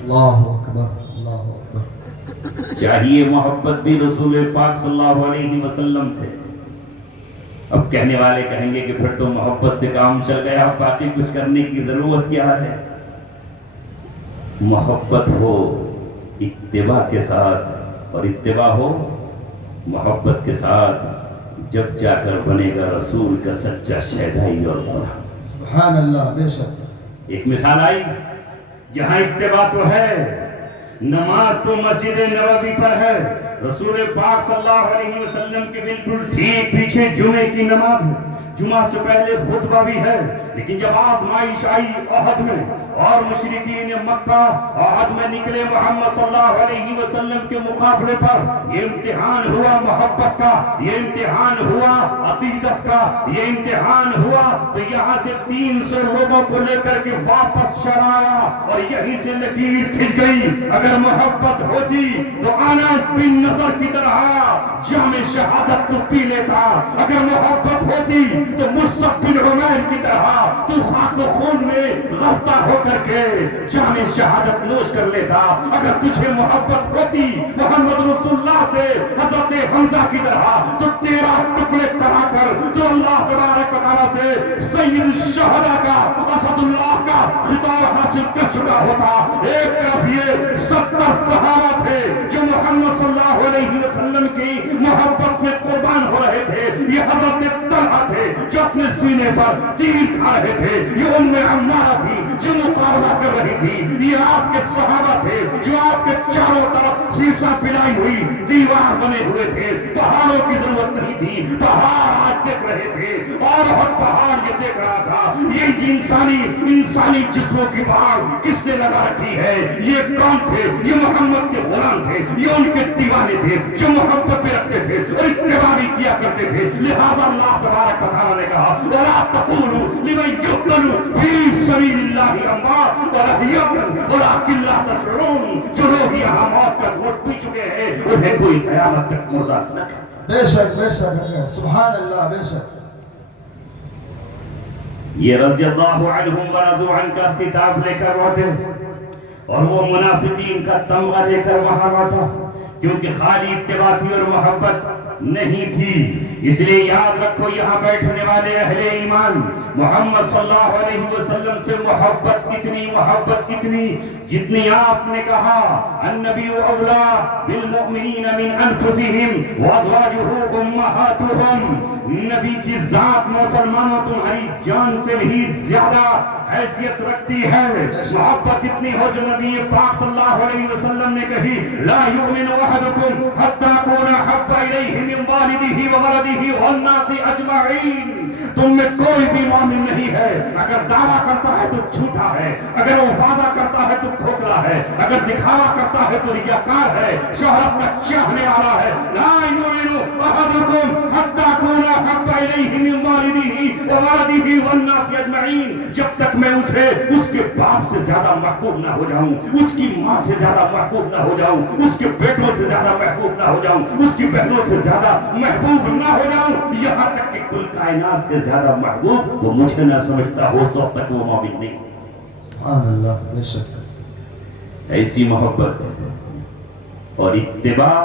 اللہ اکبر، اللہ اکبر۔ چاہیے محبت بھی رسول پاک صلی اللہ علیہ وسلم سے۔ اب کہنے والے کہیں گے کہ پھر تو محبت سے کام چل گیا، باقی کچھ کرنے کی ضرورت کیا ہے؟ محبت ہو اتباع کے ساتھ، اور اتباع ہو محبت کے ساتھ، جب جا کر بنے گا رسول کا سچا شیدائی اور بڑا۔ سبحان اللہ، بے شک۔ ایک مثال آئی جہاں اتباع تو ہے، نماز تو مسجد نبوی پر ہے، رسول پاک صلی اللہ علیہ وسلم کے بالکل ٹھیک پیچھے جمعے کی نماز ہے، جمعہ سے پہلے خطبہ بھی ہے، لیکن جب آزمائش آئی احد میں اور مشرکین مکہ احد میں نکلے محمد صلی اللہ علیہ وسلم کے مقابلے پر، یہ امتحان ہوا محبت کا، یہ امتحان ہوا عقیدت کا، یہ امتحان ہوا، تو یہاں سے 300 لوگوں کو لے کر کے واپس چڑھایا اور یہیں سے لکیر کھنچ گئی۔ اگر محبت ہوتی تو انس بن نضر کی طرح جام شہادت تو پی لیتا، اگر محبت ہوتی تو مصعب بن عمیر کی طرح تو خاک و خون میں غلطہ ہو کر کے جام شہادت نوش کر لیتا، اگر تجھے محبت ہوتی محمد رسول اللہ سے حضرت حمزہ کی طرح تو 13 ٹکڑے کرا کر تو اللہ تبارک و تعالیٰ سے سید الشہداء کا، اسد اللہ کا خطاب حاصل کر چکا ہوتا۔ ایک طرف یہ 70 صحابہ تھے جو محمد صلی اللہ علیہ وسلم کی محبت میں قربان ہو رہے تھے، یہ حضرت طلحہ تھے جو اپنے سینے پر تیر کھا رہے تھے، یہ ام عمارہ تھی جو مقابلہ کر رہی تھی، یہ آپ کے صحابہ تھے جو آپ کے چاروں طرف سیسا پلائی ہوئی دیوار بنے ہوئے تھے، پہاڑوں کی ضرورت نہیں تھی، پہاڑ آج دیکھ رہے تھے اور ہر پہاڑ یہ دیکھ رہا تھا، یہ انسانی جسموں کی پہاڑ کس نے لگا رکھی ہے؟ یہ کون تھے؟ یہ محمد کے غلام تھے، یہ ان کے دیوانے تھے جو محبت میں رکھتے تھے اور اتباع بھی کیا کرتے تھے۔ لہذا اللہ تبارک و تعالیٰ نے کہا وَلَا تَقُولُوا لِمَن يُقْتَلُ فِي سَبِيلِ اللَّهِ أَمْوَاتٌ وَأَحْيَاءٌ وَلَٰكِن لَّا تَشْعُرُونَ۔ جو لوگ یہاں موت کا گھونٹ پی چکے ہیں انہیں کوئی قیامت تک مردہ نہ کرے۔ بے شک، بے شک، سبحان اللہ، بے شک۔ یہ رضی اللہ عنہم ورضوا عنہ کا خطاب لے کر روتے اور وہ منافقین کا تمغہ لے کر وہاں روتا، کیونکہ خالی اتباع تھی اور محبت نہیں تھی۔ اس لیے یاد رکھو یہاں بیٹھنے والے اہل ایمان، محمد صلی اللہ علیہ وسلم سے محبت کتنی جتنی آپ نے کہا النبی اولا بالمؤمنین من انفسہم وازواجہ امہاتہم، نبی کی ذات مسلمانوں تمہاری جان سے بھی زیادہ حیثیت رکھتی ہے۔ محبت اتنی ہو جو نبی پاک صلی اللہ علیہ وسلم نے کہی لا یؤمن احدکم حتی اکون احب الیہ من والدہ وولدہ والناس اجمعین۔ تم میں کوئی بھی مومن نہیں ہے اگر دعویٰ کرتا ہے تو جھوٹا ہے، اگر وہ وعدہ کرتا ہے تو کھوکھلا ہے، اگر دکھاوا کرتا ہے تو ریاکار ہے، شہرت کا چاہنے والا ہے۔ لا یؤمن احدکم حتی اکون احب الیہ من والدہ وولدہ والناس اجمعین، جب تک میں اسے اس کے باپ سے زیادہ محبوب نہ ہو جاؤں، اس کی ماں سے زیادہ محبوب نہ ہو جاؤں، اس کے بیٹوں سے زیادہ محبوب نہ ہو جاؤں، اس کی بہنوں سے زیادہ محبوب نہ ہو جاؤں، یہاں تک کہ کل کائنات سے زیادہ محبوب وہ مجھے نہ سمجھتا ہو، سو تک وہ مومن نہیں۔ سبحان اللہ، بے شک۔ ایسی محبت اور اتباع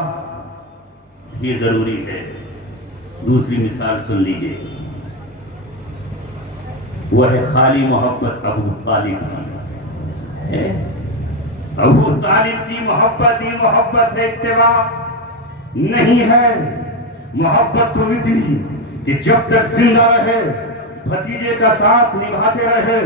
بھی ضروری ہے۔ دوسری مثال سن لیجئے، وہ ہے خالی محبت ابو طالب کی ہے۔ ابو طالب کی محبت ہی محبت ہے، اتباع نہیں ہے۔ محبت تو اتنی کہ جب تک زندہ رہے بھتیجے کا ساتھ نبھاتے رہے۔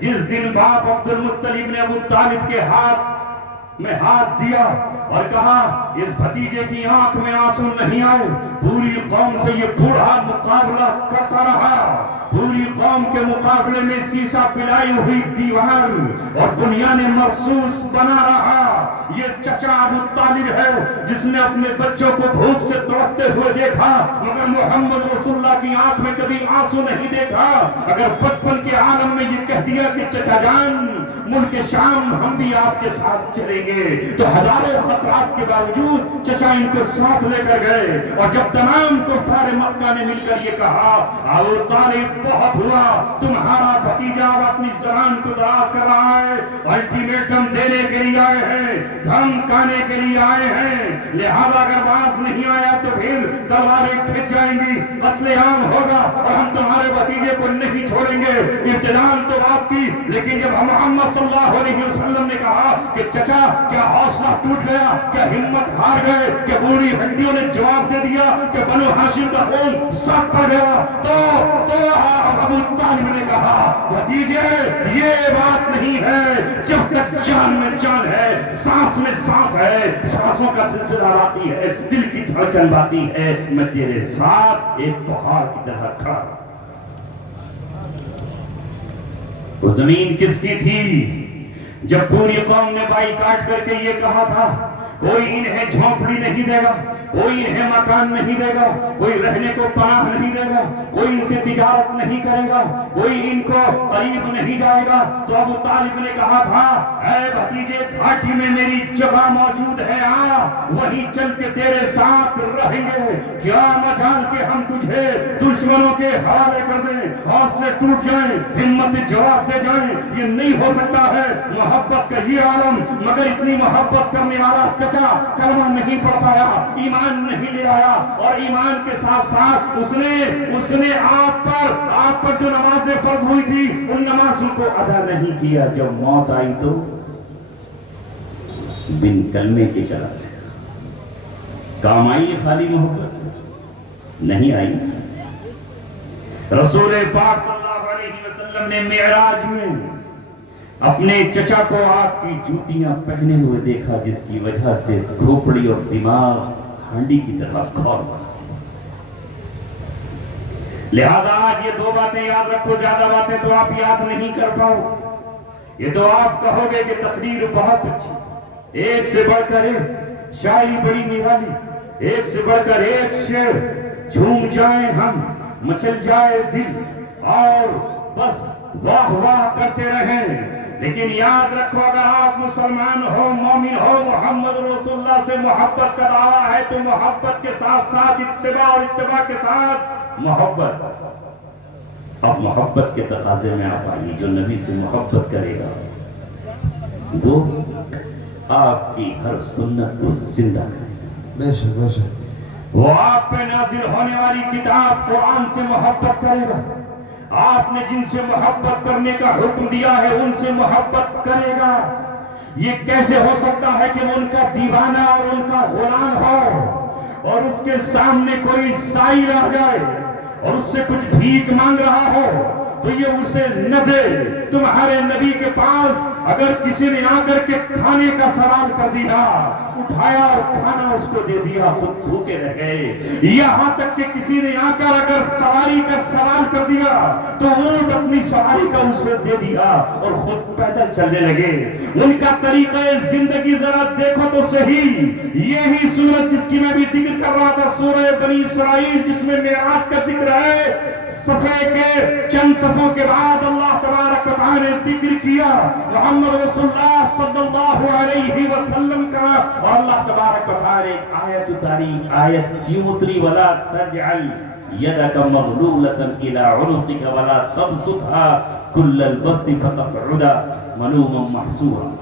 جس دن باپ عبد المطلب نے ابو طالب کے ہاتھ میں ہاتھ دیا اور کہا اس بھتیجے کی آنکھ میں آنسو نہیں آئے، پوری قوم سے یہ بوڑھا مقابلہ کرتا رہا، پوری قوم کے مقابلے میں سیسا پلائی ہوئی دیوار اور بنیاد مرصوص بنا رہا۔ یہ چچا ابو طالب ہے جس نے اپنے بچوں کو بھوک سے تڑپتے ہوئے دیکھا مگر محمد رسول اللہ کی آنکھ میں کبھی آنسو نہیں دیکھا۔ اگر بچپن کے عالم میں یہ کہہ دیا کہ چچا جان ملک شام ہم بھی آپ کے ساتھ چلیں گے تو ہزاروں خطرات کے باوجود چچا ان کو ساتھ لے کر گئے، اور جب تمام کفار مکہ نے مل کر یہ کہا ابو طالب بہت ہوا، تمہارا بھتیجا اب اپنی زبان کو دراز کر رہا ہے، الٹیمیٹم دینے کے لیے آئے ہیں، دھمکانے کے لیے آئے ہیں، لہذا اگر باز نہیں آیا تو پھر تلواریں کھنچ جائیں گی، قتل عام ہوگا اور ہم تمہارے بھتیجے کو نہیں چھوڑیں گے۔ ابتداءً تو بات کی، لیکن جب محمد صلی اللہ علیہ وسلم نے کہا کہ چچا کیا حوصلہ ٹوٹ گیا، کیا ہمت ہار گئے، کہ بوڑھی ہڈیوں نے جواب دے دیا کہ بنو ہاشم کا خون سخت پڑ گیا، تو ابو طالب نے کہا بھتیجے یہ بات نہیں ہے، جب تک جان میں جان ہے، سانس میں سانس ہے، سانسوں کا سلسلہ باقی ہے، دل کی دھڑکن باقی ہے، میں تیرے ساتھ ایک پہاڑ کی طرح کھڑا ہوں۔ وہ زمین کس کی تھی؟ جب پوری قوم نے بائی کاٹ کر کے یہ کہا تھا کوئی انہیں جھونپڑی نہیں دے گا، کوئی انہیں مکان نہیں دے گا، کوئی رہنے کو پناہ نہیں دے گا، کوئی ان سے تجارت نہیں کرے گا، کوئی ان کو قریب نہیں جائے گا، تو ابو طالب نے کہا تھا اے بھتیجے گھاٹی میں میری جگہ موجود ہے، آ وہیں چل کے تیرے ساتھ رہیں گے، کیا مجال کہ ہم تجھے دشمنوں کے حوالے کر دیں، حوصلے ٹوٹ جائیں، ہمت جواب دے جائیں، یہ نہیں ہو سکتا ہے۔ محبت کا یہ عالم، مگر اتنی محبت کرنے والا چچا کلمہ نہیں پڑھ پایا، ایمان نہیں لے آیا، اور ایمان کے ساتھ ساتھ اس نے آپ پر جو نمازیں فرض ہوئی تھی ان نمازوں کو ادا نہیں کیا۔ جب موت آئی تو بن کلمے کے چلا گیا۔ کام آئی خالی محبت نہیں آئی۔ رسول پاک صلی اللہ علیہ وسلم نے معراج میں اپنے چچا کو آگ کی جوتیاں پہنے ہوئے دیکھا، جس کی وجہ سے کھوپڑی اور دماغ ہانڈی کی طرح کھور پڑا۔ لہذا آج یہ دو باتیں یاد رکھو، زیادہ باتیں تو آپ یاد نہیں کر پاؤ، یہ تو آپ کہو گے کہ تقریر بہت اچھی، ایک سے بڑھ کر ایک شاعری بڑی نرالی، ایک سے بڑھ کر ایک شعر، جھوم جائیں ہم، مچل جائے دل، اور بس واہ واہ کرتے رہیں۔ لیکن یاد رکھو اگر آپ مسلمان ہو، مومن ہو، محمد رسول اللہ سے محبت کا دعویٰ ہے تو محبت کے ساتھ ساتھ اتباع، اور اتباع کے ساتھ محبت۔ اب محبت کے تقاضے میں آپ آئیے، جو نبی سے محبت کرے گا وہ آپ کی ہر سنت کو زندہ کرے گا، بے شک بے شک، وہ آپ پہ نازل ہونے والی کتاب قرآن سے محبت کرے گا، آپ نے جن سے محبت کرنے کا حکم دیا ہے ان سے محبت کرے گا۔ یہ کیسے ہو سکتا ہے کہ وہ ان کا دیوانہ اور ان کا غلام ہو، اور اس کے سامنے کوئی سائل آ جائے اور اس سے کچھ بھیک مانگ رہا ہو تو یہ اسے نہ دے؟ تمہارے نبی کے پاس اگر کسی نے آ کر کے کھانے کا سوال کر دیا، اٹھایا اور کھانا اس کو دے دیا، خود بھوکے رہ گئے۔ یہاں تک کہ کسی نے آ کر اگر سواری کا سوال کر دیا تو اونٹ اپنی سواری کا اسے دے دیا اور خود پیدل چلنے لگے۔ ان کا طریقہ زندگی ذرا دیکھو تو صحیح۔ یہی سورت جس کی میں بھی ذکر کر رہا تھا، سورہ بنی اسرائیل، جس میں معراج کا ذکر ہے، صفحے کے چند صفوں کے بعد اللہ تبارک و تعالی نے ذکر کیا محمد رسول اللہ صلی اللہ علیہ وسلم کا، اور اللہ تبارک و تعالی آیت اتاری، آیت کیوں اتری؟ وَلَا تَجْعَلْ يَدَكَ مَغْلُولَةً إِلَىٰ عُنُقِكَ وَلَا تَبْسُطْهَا كُلَّ الْبَسْطِ فَتَقْعُدَ مَلُومًا مَحْسُورًا۔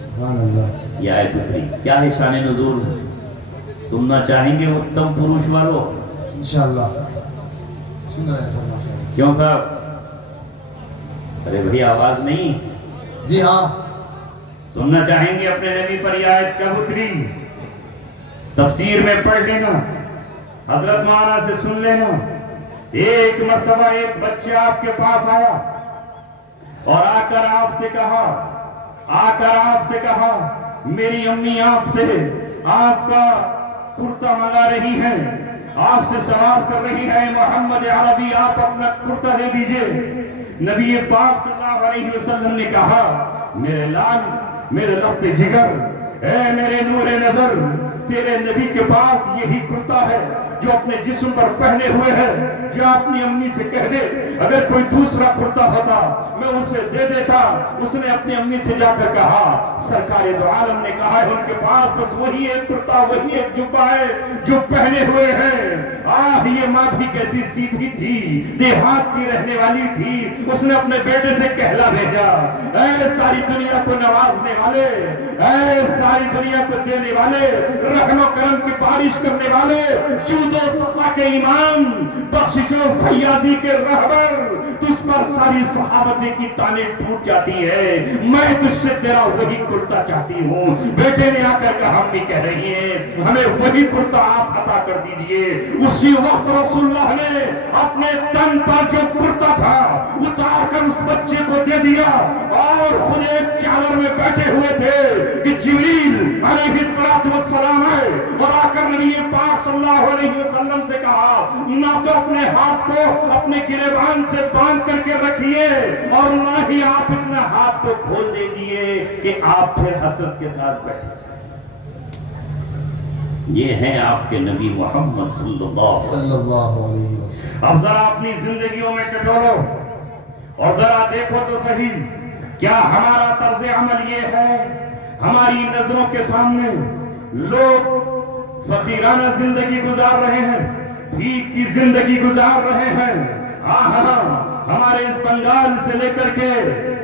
سبحان اللہ۔ یہ آیت اتری، کیا ہے شان نزول؟ سننا چاہیں گے اتم پروش والوں؟ انشاءاللہ سن رہے ہیں سب۔ کیوں صاحب؟ ارے بھئی آواز نہیں؟ جی ہاں، سننا چاہیں گے اپنے نبی پر یہ آیت کب اتری؟ تفسیر میں پڑھ لینا، حضرت مولانا سے سن لینا۔ ایک مرتبہ ایک بچہ آپ کے پاس آیا اور آ کر آپ سے کہا میری امی آپ سے آپ کا کرتا منگا رہی ہے، آپ سے سوال کر رہی ہے، محمد عربی آپ اپنا کرتا دے دیجئے۔ نبی پاک صلی اللہ علیہ وسلم نے کہا میرے لال، میرے لفظ جگر، اے میرے نور نظر، تیرے نبی کے پاس یہی کرتا ہے، جو اپنے جسم پر پہنے ہوئے ہیں، جو اپنی امی سے کہہ دے اگر کوئی دوسرا کرتا ہوتا میں اسے دے دیتا۔ اس نے اپنی امی سے جا کر کہا، سرکار دو عالم نے کہا ہے ان کے پاس بس وہی ایک کرتا، وہی ایک جبہ ہے جو پہنے ہوئے ہیں۔ آہ، یہ ماں بھی کیسی سیدھی تھی، دیہات کی رہنے والی تھی۔ اس نے اپنے بیٹے سے کہلا بھیجا، اے ساری دنیا کو نوازنے والے، اے ساری دنیا کو دینے والے، رحم و کرم کی بارش کرنے والے، جود و سخا کے امام، بخشش و فیاضی کے رہبر، تجھ پر ساری صحابتیں کی تانیں ٹوٹ جاتی ہے، میں تجھ سے تیرا وہی کرتا چاہتی ہوں۔ بیٹے نے آ کر کہا، ہم بھی کہہ رہی ہیں ہمیں وہی کرتا آپ عطا کر دیجئے۔ اسی وقت رسول اللہ نے اپنے تن پر جو کرتا تھا اتار کر اس بچے کو دے دیا، اور خود ایک چادر میں بیٹھے ہوئے تھے کہ جبریل علیہ السلام آئے اور آ کر نبی پاک صلی اللہ علیہ وسلم سے کہا، نہ تو اپنے ہاتھ کو اپنے گریبان سے باندھ کر کے رکھیے اور نہ ہی آپ اپنا ہاتھ کو کھول دیجئے کہ آپ پھر حسرت کے ساتھ بیٹھے۔ یہ ہیں آپ کے نبی محمد صلی اللہ علیہ وسلم۔ اب ذرا اپنی زندگیوں میں ٹٹولو اور ذرا دیکھو تو صحیح، کیا ہمارا طرز عمل یہ ہے؟ ہماری نظروں کے سامنے لوگ فقیرانہ زندگی گزار رہے ہیں، بھیک کی زندگی گزار رہے ہیں۔ ہمارے اس بنگال سے لے کر کے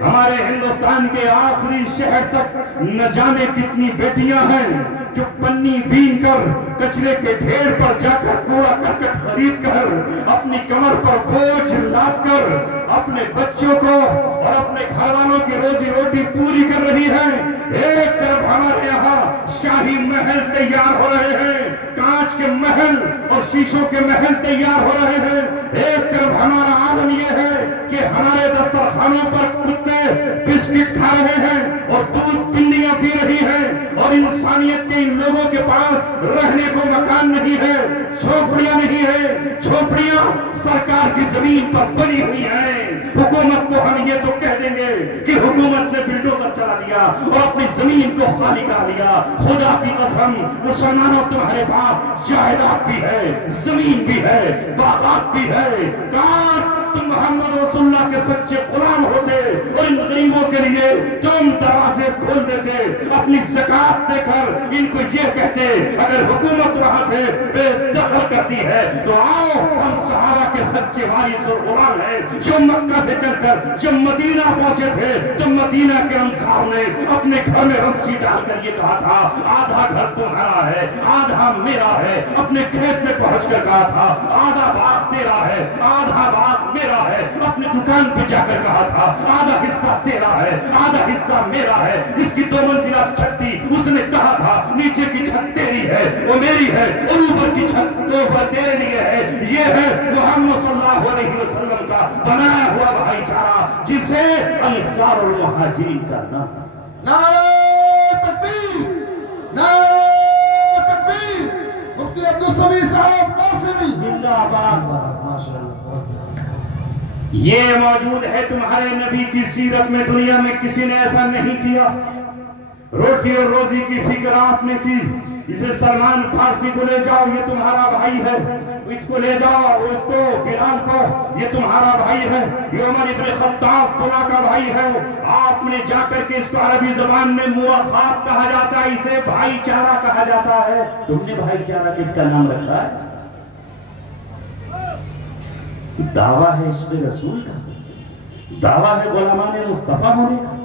ہمارے ہندوستان کے آخری شہر تک نہ جانے کتنی بیٹیاں ہیں جو پنی بین کر کچرے کے ڈھیر پر جا کر کوڑا کرکٹ خرید کر اپنی کمر پر بوجھ لاد کر اپنے بچوں کو اور اپنے گھر والوں کی روزی روٹی پوری کر رہی ہیں۔ ایک طرف ہمارے یہاں شاہی محل تیار ہو رہے ہیں، کانچ کے محل اور شیشوں کے محل تیار ہو رہے ہیں۔ ایک طرف ہمارا عالم یہ ہے کہ ہمارے دسترخوانوں پر کتے بسکٹ کھا رہے ہیں اور دودھ پنیاں پی رہی ہیں، اور انسانیت کے ان لوگوں کے پاس رہنے کو مکان نہیں ہے، جھوپڑیاں نہیں ہے، جھوپڑیاں سرکار کی زمین پر بنی ہوئی ہیں۔ حکومت کو ہم یہ تو کہہ دیں گے کہ حکومت نے بلڈوزر چلا دیا اور اپنی زمین کو خالی کر دیا۔ خدا کی قسم مسلمانوں، تمہارے پاس جائیداد بھی ہے، زمین بھی ہے، باغات بھی ہے۔ کاش تم محمد رسول اللہ کے سچے غلام ہوتے اور ان غریبوں کے لیے تم دروازے کھول دیتے، اپنی زکات دے کر ان کو یہ کہتے، اگر حکومت وہاں سے بے دخل کرتی ہے تو آؤ ہم صحابہ کے سچے وارث اور غلام ہیں، جو مکہ سے چل کر جب مدینہ پہنچے تھے تو مدینہ کے انصار نے اپنے گھر میں رسی ڈال کر یہ کہا تھا، آدھا گھر تمہارا ہے آدھا میرا ہے۔ اپنے کھیت میں پہنچ کر کہا تھا، آدھا باغ تیرا ہے آدھا باغ میرا ہے۔ اپنی دکان پہ جا کر کہا تھا، آدھا حصہ تیرا ہے آدھا حصہ میرا ہے۔ جس کی 2 منزلہ چھت تھی اس نے کہا تھا، نیچے کی چھت تیری ہے وہ میری ہے، اور اوپر کی چھت اوپر تیرے لیے ہے۔ یہ ہے محمد صلی اللہ علیہ وسلم کا بنایا ہوا بھائی چارہ، جسے انصار المہاجرین کا نام۔ نعرہ تکبیر، نعرہ تکبیر، مفتی عبدالسمیع صاحب قاسمی زندہ باد۔ ماشاءاللہ۔ یہ موجود ہے تمہارے نبی کی سیرت میں، دنیا میں کسی نے ایسا نہیں کیا۔ روٹی اور روزی کی فکر آپ نے کی۔ اسے سلمان فارسی کو لے جاؤ، یہ تمہارا بھائی ہے، اس کو لے جاؤ، اس کو بلال کو، یہ تمہارا بھائی ہے، یہ عمر ابن خطاب تمہارا کا بھائی ہے۔ آپ نے جا کر کے اس کو عربی زبان میں مواخات کہا جاتا ہے، اسے بھائی چارہ کہا جاتا ہے۔ تم نے بھائی چارہ کس کا نام رکھا ہے؟ دعویٰ ہے عشق رسول کا، دعویٰ ہے غلامان مصطفیٰ ہونے کا،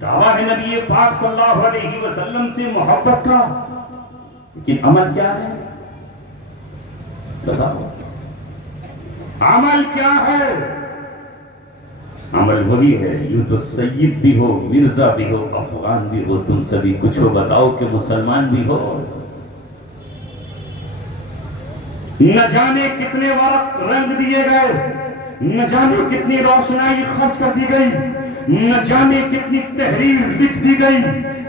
دعویٰ ہے نبی پاک صلی اللہ علیہ وسلم سے محبت کا، لیکن عمل کیا ہے؟ بتاؤ عمل کیا ہے؟ عمل وہی ہے، یوں تو سید بھی ہو، مرزا بھی ہو، افغان بھی ہو، تم سبھی کچھ ہو، بتاؤ کہ مسلمان بھی ہو۔ نہ جانے کتنے ورق رنگ دیے گئے، نہ جانے کتنی روشنائی خرچ کر دی گئی، نہ جانے کتنی تحریر لکھ دی گئی،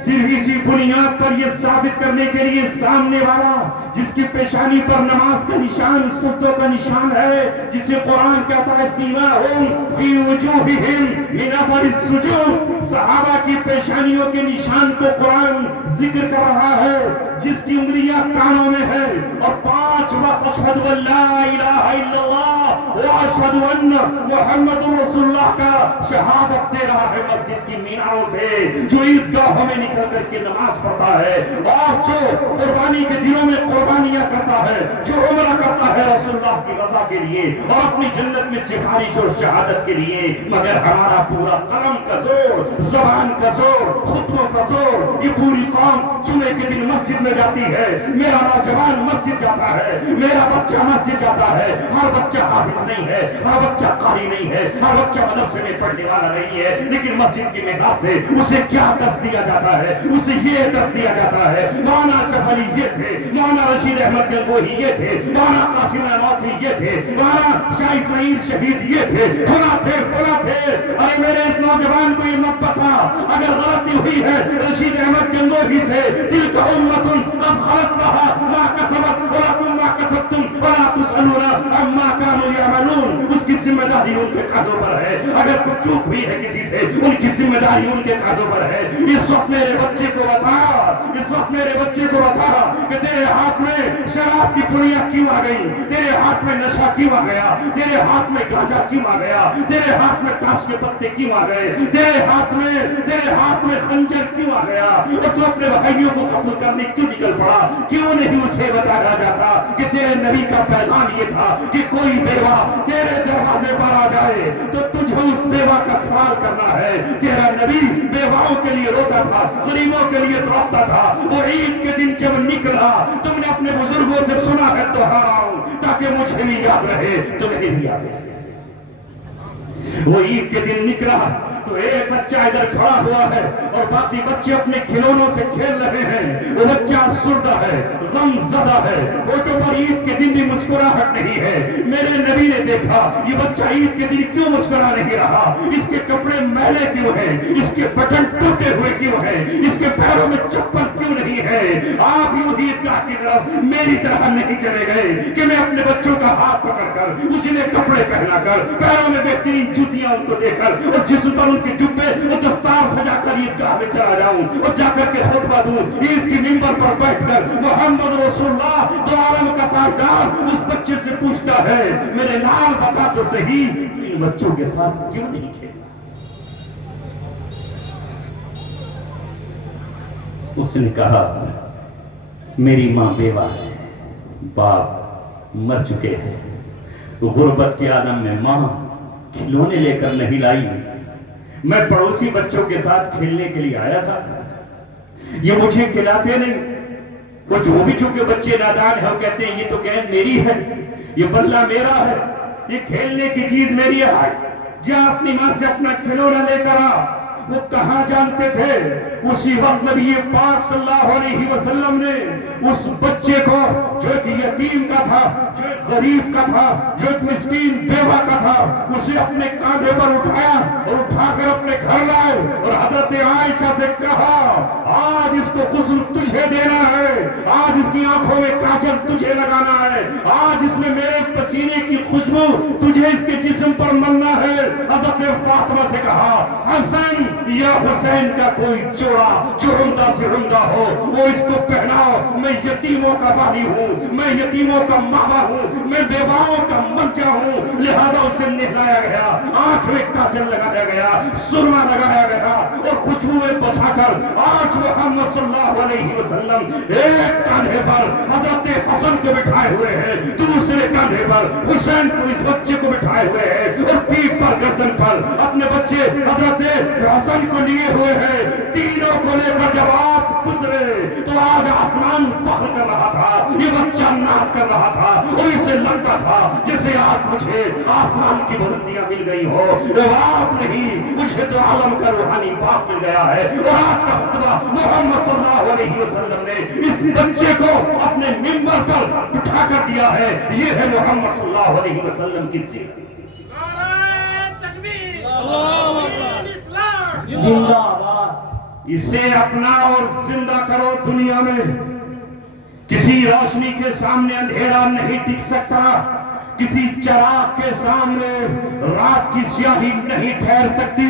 صرف اسی بنیاد پر یہ ثابت کرنے کے لیے سامنے والا جس کی پیشانی پر نماز کا نشان سجدوں کا نشان ہے، جسے قرآن کہتا ہے سیماہم فی وجوہہم من اثر السجود، صحابہ کی پیشانیوں کے نشان کو قرآن ذکر کر رہا ہے، جس کی انگلیاں کانوں میں ہے اور 5 وقت اشہد ان لا الہ الا اللہ واشہد ان محمد رسول اللہ کا شہادت دے رہا ہے مسجد کی میناروں سے، جو عیدگاہوں میں نکل کر کے نماز پڑھتا ہے اور جو قربانی کے دنوں میں قربانیاں کرتا ہے، جو عمرہ کرتا ہے رسول اللہ کی رضا کے لیے اور اپنی جنت میں سفارش اور شہادت کے لیے، مگر ہمارا پورا قلم کا زور، زبان کا زور، خطبوں کا زور، یہ پوری قوم جمعے کے دن مسجد میں جاتی ہے، میرا نوجوان مسجد جاتا ہے، میرا بچہ مسجد جاتا ہے، ہر بچہ حافظ نہیں ہے، ہر بچہ قاری نہیں ہے، ہر بچہ مدرسے میں پڑھنے والا نہیں ہے، لیکن مسجد کی محراب سے اسے کیا درس دیا جاتا ہے؟ اسے یہ درس دیا جاتا ہے مولانا اشرف علی یہ تھے، مولانا رشید احمد گنگوہی یہ تھے، مولانا قاسم نانوتوی یہ تھے، مولانا شاہ اسماعیل شہید یہ تھے، فلاں تھے فلاں تھے۔ ارے میرے اس نوجوان کو یہ مت بتا اگر غلطی ہوئی ہے رشید احمد گنگوہی سے، تلک امۃ قد خلت لها ما کسبت ولکم ما کسبتم ولا تسألون عما كانوا يعملون، اس کی ذمہ داری ان کے کاندھوں پر ہے، اگر کچھ چوک ہوئی ہے کسی سے ان کی ذمہ داری ان کے کاندھوں پر ہے۔ اس وقت میرے بچے کو بتا، اس وقت میرے بچے کو بتا کہ تیرے ہاتھ میں شراب کی پڑیاں کیوں آ گئی، تیرے ہاتھ میں نشہ کیوں آ گیا، تیرے ہاتھ میں گانجا کیوں آ گیا، تیرے ہاتھ میں تاش کے پتے کیوں آ گئے، تیرے ہاتھ میں خنجر کیوں آ گیا، اور تو اپنے بھائیوں کو قتل کرنے کیوں نکل پڑا؟ کیوں نہیں اسے بتایا جاتا کہ تیرے نبی کا پیغام یہ تھا کہ کوئی بیوہ تیرے دروازے پر آ جائے تو تجھے اس بیوہ کا سوال کرنا ہے۔ تیرا نبی بیواؤں کے لیے روتا تھا، غریبوں کے لیے تڑپتا تھا، وہ عید کے دن جب نکلا تم نے اپنے بزرگوں سے سنا ہے دوہراؤں تاکہ مجھے بھی یاد رہے تمہیں بھی یاد رہے۔ وہ عید کے دن نکلا تو ایک بچہ ادھر کھڑا ہوا ہے اور باقی بچے اپنے کھلونوں سے کھیل رہے ہیں، وہ بچہ افسردہ ہے، غم زدہ ہے، ہوٹوں پر عید کے دن بھی مسکراہٹ نہیں ہے۔ میرے نبی نے دیکھا یہ بچہ عید کے دن کیوں مسکرا نہیں رہا، اس کے کپڑے میلے کیوں ہیں، اس کے بٹن ٹوٹے ہوئے کیوں ہیں، اس کے پیروں میں چپل کیوں نہیں ہے؟ آپ یوں عیدگاہ کی طرف میری طرح نہیں چلے گئے کہ میں اپنے بچوں کا ہاتھ پکڑ کر اچھلے کپڑے پہنا کر پیروں میں بہترین جوتیاں ان کو دے کر اور جسم پر ان کے جبے اور دستار سجا کر عیدگاہ میں چلا جاؤں اور جا کر کے خطبہ دوں، عید کی ممبر پر بیٹھ کر محمد رسول اللہ دو عالم کا تاجدار اس بچے سے پوچھتا ہے میرے لال بتا تو صحیح ان بچوں کے ساتھ کیوں نہیں کھیلا؟ اس نے کہا میری ماں بیوہ ہے، باپ مر چکے ہیں، غربت کے عالم میں ماں کھلونے لے کر نہیں لائی، میں پڑوسی بچوں کے ساتھ کھیلنے کے لیے آیا تھا، یہ مجھے کھلاتے نہیں، کچھ وہ بھی چونکہ بچے نادان ہیں وہ کہتے ہیں یہ تو گیند میری ہے، یہ بلہ میرا ہے، یہ کھیلنے کی چیز میری ہے، جا اپنی ماں سے اپنا کھلونا لے کر آ۔ وہ کہاں جانتے تھے اسی وقت نبی پاک صلی اللہ علیہ وسلم نے اس بچے کو جو ایک یتیم کا تھا، جو ایک غریب کا تھا، جو ایک مسکین بیوہ کا تھا، اسے اپنے کاندھے پر اٹھایا اور اٹھا کر اپنے گھر لائے اور حضرت عائشہ سے کہا آج اس کو غسل تجھے دینا ہے، آج اس کی آنکھوں میں کاجل تجھے لگانا ہے، آج اس میں میرے پسینے کی خوشبو تجھے اس کے جسم پر ملنا ہے۔ حضرت فاطمہ سے کہا حسن یا حسین کا کوئی جوڑا جو عمدہ سے عمدہ ہو وہ اس کو پہناؤ، میں یتیموں کا بالی ہوں، میں یتیموں کا ماما ہوں، میں بیواؤں کا منجا ہوں، لہذا اسے نہلایا گیا، آنکھ میں کاجل لگایا گیا، سرما لگایا گیا اور خوشبو میں بسا کر آج محمد صلی اللہ علیہ وسلم ایک کاندھے پر حضرت حسن کو بٹھائے ہوئے ہیں، دوسرے کاندھے پر حسین کو اس بچے کو بٹھائے ہوئے ہیں اور پیٹھ پر گردن پر اپنے بچے حضرت حسن کو لیے ہوئے ہیں، تینوں کو لے کر جب آپ گزرے تو آج آسمان فخر کر رہا تھا، یہ بچہ ناچ کر رہا تھا اور اسے لگتا تھا جسے آج مجھے آسمان کی بلندیاں مل گئی ہو، وہ آپ نہیں مجھے تو عالم کا روحانی باپ مل گیا ہے۔ اور آج کا خطبہ محمد صلی اللہ علیہ وسلم نے اس بچے کو اپنے منبر پر بٹھا کر دیا ہے، یہ ہے محمد صلی اللہ علیہ وسلم کی سیرت۔ زندہ باد اسے اپنا اور زندہ کرو دنیا میں. کسی روشنی کے سامنے اندھیرا نہیں ٹک سکتا، کسی چراغ کے سامنے رات کی سیاہی نہیں ٹھہر سکتی.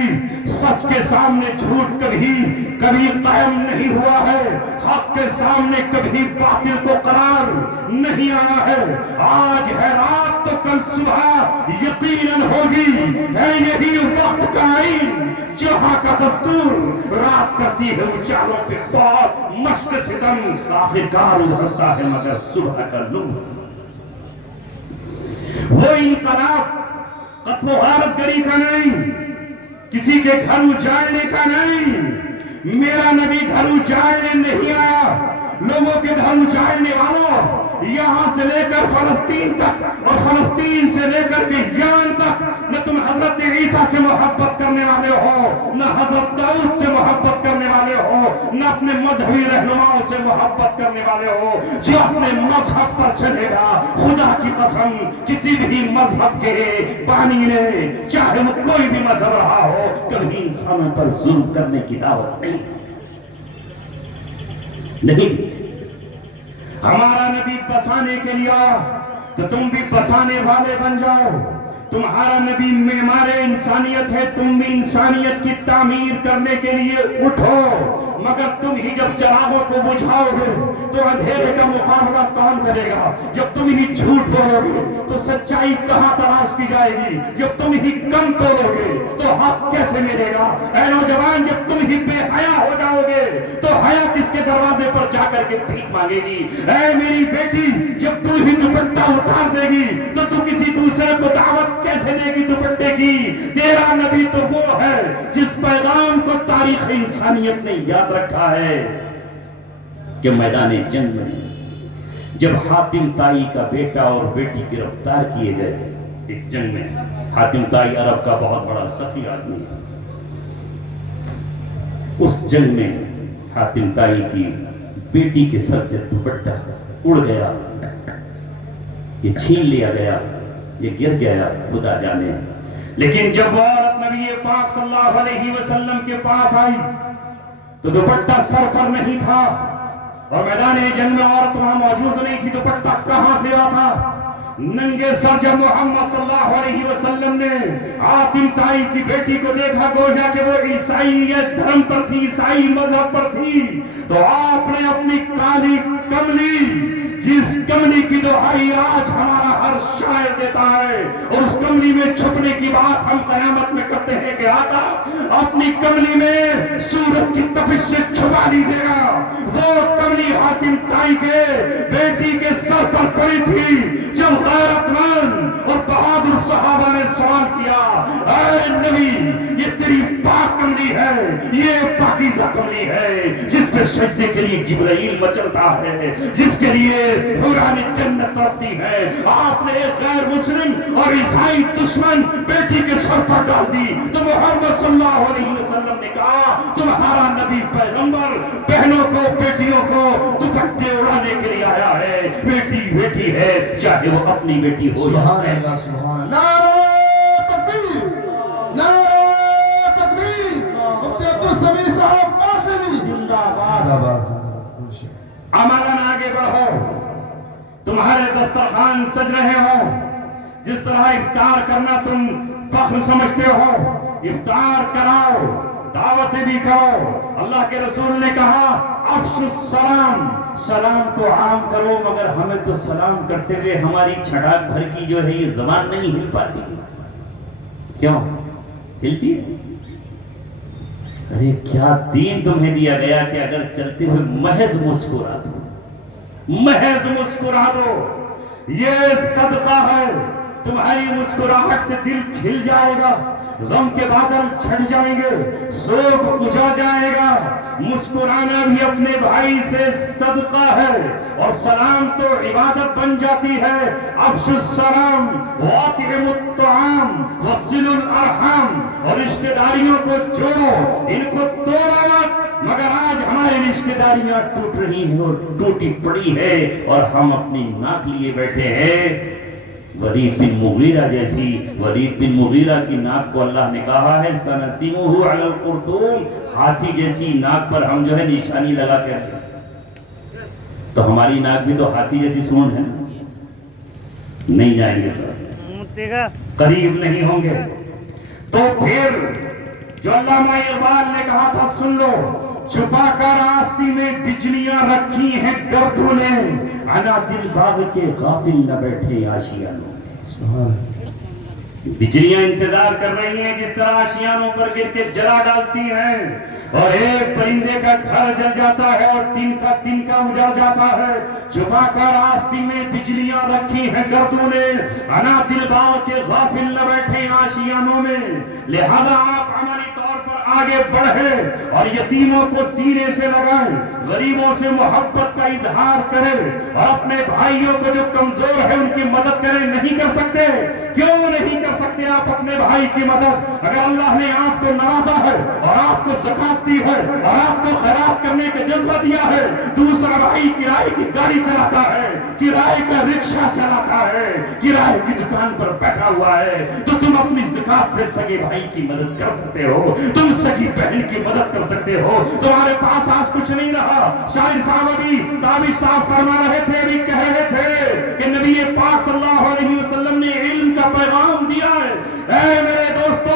سچ کے سامنے جھوٹ کبھی قائم نہیں ہوا ہے، حق کے سامنے کبھی باطل کو قرار نہیں آیا ہے. آج ہے رات تو کل صبح یقیناً ہوگی، ہے یہی وقت کا آئین جہاں کا دستور. رات کرتی ہے اچالوں پہ بہت مشق ستم، آخرکار ابھرتا ہے مگر صبح کا نور. وہ انقلاب قتل و غارت گری کا نہیں، کسی کے گھر اجاڑنے کا نہیں. میرا نبی گھر اجاڑنے نہیں آیا. لوگوں کے گھر اجاڑنے والوں، یہاں سے لے کر فلسطین تک اور فلسطین سے لے کر کے یمن تک، نہ تم حضرت عیسیٰ سے محبت کرنے والے ہو، نہ حضرت داؤد سے محبت کرنے والے ہو، نہ اپنے مذہبی رہنماؤں سے محبت کرنے والے ہو. جو اپنے مذہب پر چلے گا، خدا کی قسم کسی بھی مذہب کے بانی نے، چاہے وہ کوئی بھی مذہب رہا ہو، کبھی انسانوں پر ظلم کرنے کی دعوت نہیں. ہمارا نبی بسانے کے لیے آیا تو تم بھی بسانے والے بن جاؤ. تمہارا نبی معمار انسانیت ہے، تم بھی انسانیت کی تعمیر کرنے کے لیے اٹھو. مگر تم ہی جب چراغوں کو بجھاؤ گے تو اندھیرے کا مقابلہ کون کرے گا؟ جب تم ہی جھوٹ بولو گے تو سچائی کہاں تلاش کی جائے گی؟ جب تم ہی کم تولو گے تو حق کیسے ملے گا؟ اے نوجوان، جب تم ہی بے حیا ہو جاؤ گے تو حیا کس کے دروازے پر جا کر کے بھیک مانگے گی؟ اے میری بیٹی، جب تم ہی دوپٹہ اتار دے گی تو تم کسی دوسرے کو دعوت کیسے دے گی دوپٹے کی؟ تیرا نبی تو وہ ہے جس پیغام کو تاریخ انسانیت نے یاد رکھا ہے کہ میدان جنگ میں جب حاتم طائی کا بیٹا اور بیٹی گرفتار کیے گئے تھے اس جنگ میں. حاتم طائی عرب کا بہت بڑا سخی آدمی ہے. اس جنگ میں حاتم طائی کی بیٹی کے سر سے دوپٹہ اڑ گیا، یہ چھین لیا گیا، یہ گر گیا، خدا جانے. لیکن جب وہ عورت نبی پاک صلی اللہ علیہ وسلم کے پاس آئی تو دوپٹہ سر پر نہیں تھا، اور میدان جنگ میں عورت وہاں موجود نہیں تھی. دوپٹہ کہاں سے آتا؟ ننگے سر جب محمد صلی اللہ علیہ وسلم نے حاتم طائی کی بیٹی کو دیکھا، گویا کہ وہ عیسائیت دھرم پر تھی، عیسائی مذہب پر تھی، تو آپ نے اپنی کالی کملی، جس کملی کی دہائی آج ہمارا ہر شاعر دیتا ہے، اور اس کملی میں چھپنے کی بات ہم قیامت میں کرتے ہیں کہ آقا اپنی کملی میں سورج کی تپش سے چھپا لیجیے گا. وہ کملی حاتم طائی کے بیٹی کے سر پر پڑی تھی. جب غیرت مند اور بہادر صحابہ نے سوال کیا، اے نبی، یہ تیری پاک کملی ہے، یہ پاکیزہ کملی ہے جس پہ سجدے کے لیے جبرائیل مچلتا ہے، جس کے لیے حوران جنت تڑپتی ہے، آپ نے ایک غیر مسلم اور عیسائی دشمن بیٹی کے سر پر ڈال دی تو محمد صلی اللہ علیہ وسلم نے کہا تمہارا نبی پیغمبر بہنوں کو، بیٹیوں کو دوپٹے اڑانے کے لیے آیا ہے. بیٹی بیٹی ہے، چاہے وہ اپنی بیٹی ہو. سبحان اللہ، سبحان اللہ. نعرہ تکبیر، نعرہ تکبیر. مفتی عبدالسمیع صاحب قاسمی زندہ باد. عملاً آگے بڑھو، تمہارے دسترخوان سج رہے ہوں. جس طرح افطار کرنا تم فخر سمجھتے ہو، افطار کراؤ، دعوتیں بھی کرو. اللہ کے رسول نے کہا افشوا السلام، سلام کو عام کرو. مگر ہمیں تو سلام کرتے ہوئے ہماری چھڑاک بھر کی جو ہے یہ زبان نہیں ہل پاتی. کیوں ہلتی ہے؟ ارے کیا دین تمہیں دیا گیا کہ اگر چلتے ہوئے محض مسکرا دو، محض مسکرا دو. یہ صدقہ ہے. تمہاری مسکراہٹ سے دل کھل جائے گا، غم کے بادل چھٹ جائیں گے، سوگ بجھا جائے گا. مسکرانا بھی اپنے بھائی سے صدقہ ہے، اور سلام تو عبادت بن جاتی ہے. افشوا السلام واطعموا الطعام وصلوا الارحام. اور رشتہ داریوں کو جوڑو، ان کو توڑو مت. مگر آج ہماری رشتہ داریاں ٹوٹ رہی ہیں اور ٹوٹی پڑی ہے، اور ہم اپنی ناک لیے بیٹھے ہیں. ولید بن مغیرہ جیسی، ولید بن مغیرہ کی ناک کو اللہ نے کہا ہے سنسمہ علی الخرطوم، ہاتھی جیسی ناک پر ہم جو ہے نشانی لگا کے رکھیں. تو ہماری ناک بھی تو ہاتھی جیسی سونڈ ہے نا. نہیں جائیں گے سر، قریب نہیں ہوں گے. تو پھر جو علامہ اقبال نے کہا تھا سن لو، چھپا کر آستی میں بجلیاں رکھی ہیں گردوں نے، انا دل باغ کے غافل نہ بیٹھے آشیانوں میں. بجلیاں انتظار کر رہی ہیں جس طرح آشیانوں پر گر کے جلا ڈالتی ہیں، اور ایک پرندے کا گھر جل جاتا ہے اور تن کا اجڑ جاتا ہے. چھپا کر آستی میں بجلیاں رکھی ہیں گردوں نے، انا دل باغ کے غافل نہ بیٹھے آشیانوں میں. لہذا آپ عملی طور پر آگے بڑھے اور یتیموں کو سینے سے لگائیں، غریبوں سے محبت کا اظہار کریں، اور اپنے بھائیوں کو جو کمزور ہے ان کی مدد کریں. نہیں کر سکتے؟ کیوں نہیں کر سکتے آپ اپنے بھائی کی مدد؟ اگر اللہ نے آپ کو نوازا ہے اور آپ کو زکات دی ہے اور آپ کو خیرات کرنے کا جذبہ دیا ہے، دوسرا بھائی کرائے کی گاڑی چلاتا ہے، کرائے کا رکشہ چلاتا ہے، کرائے کی دکان پر بیٹھا ہوا ہے، تو تم اپنی زکات سے سگے بھائی کی مدد کر سکتے ہو، تم سگی بہن کی مدد کر سکتے ہو. تمہارے پاس آج کچھ نہیں رہا. شاعر صاحب ابھی تابش صاحب فرما رہے تھے، ابھی کہہ رہے تھے کہ نبی پاک صلی اللہ علیہ وسلم نے علم کا پیغام دیا ہے. اے میرے دوستو،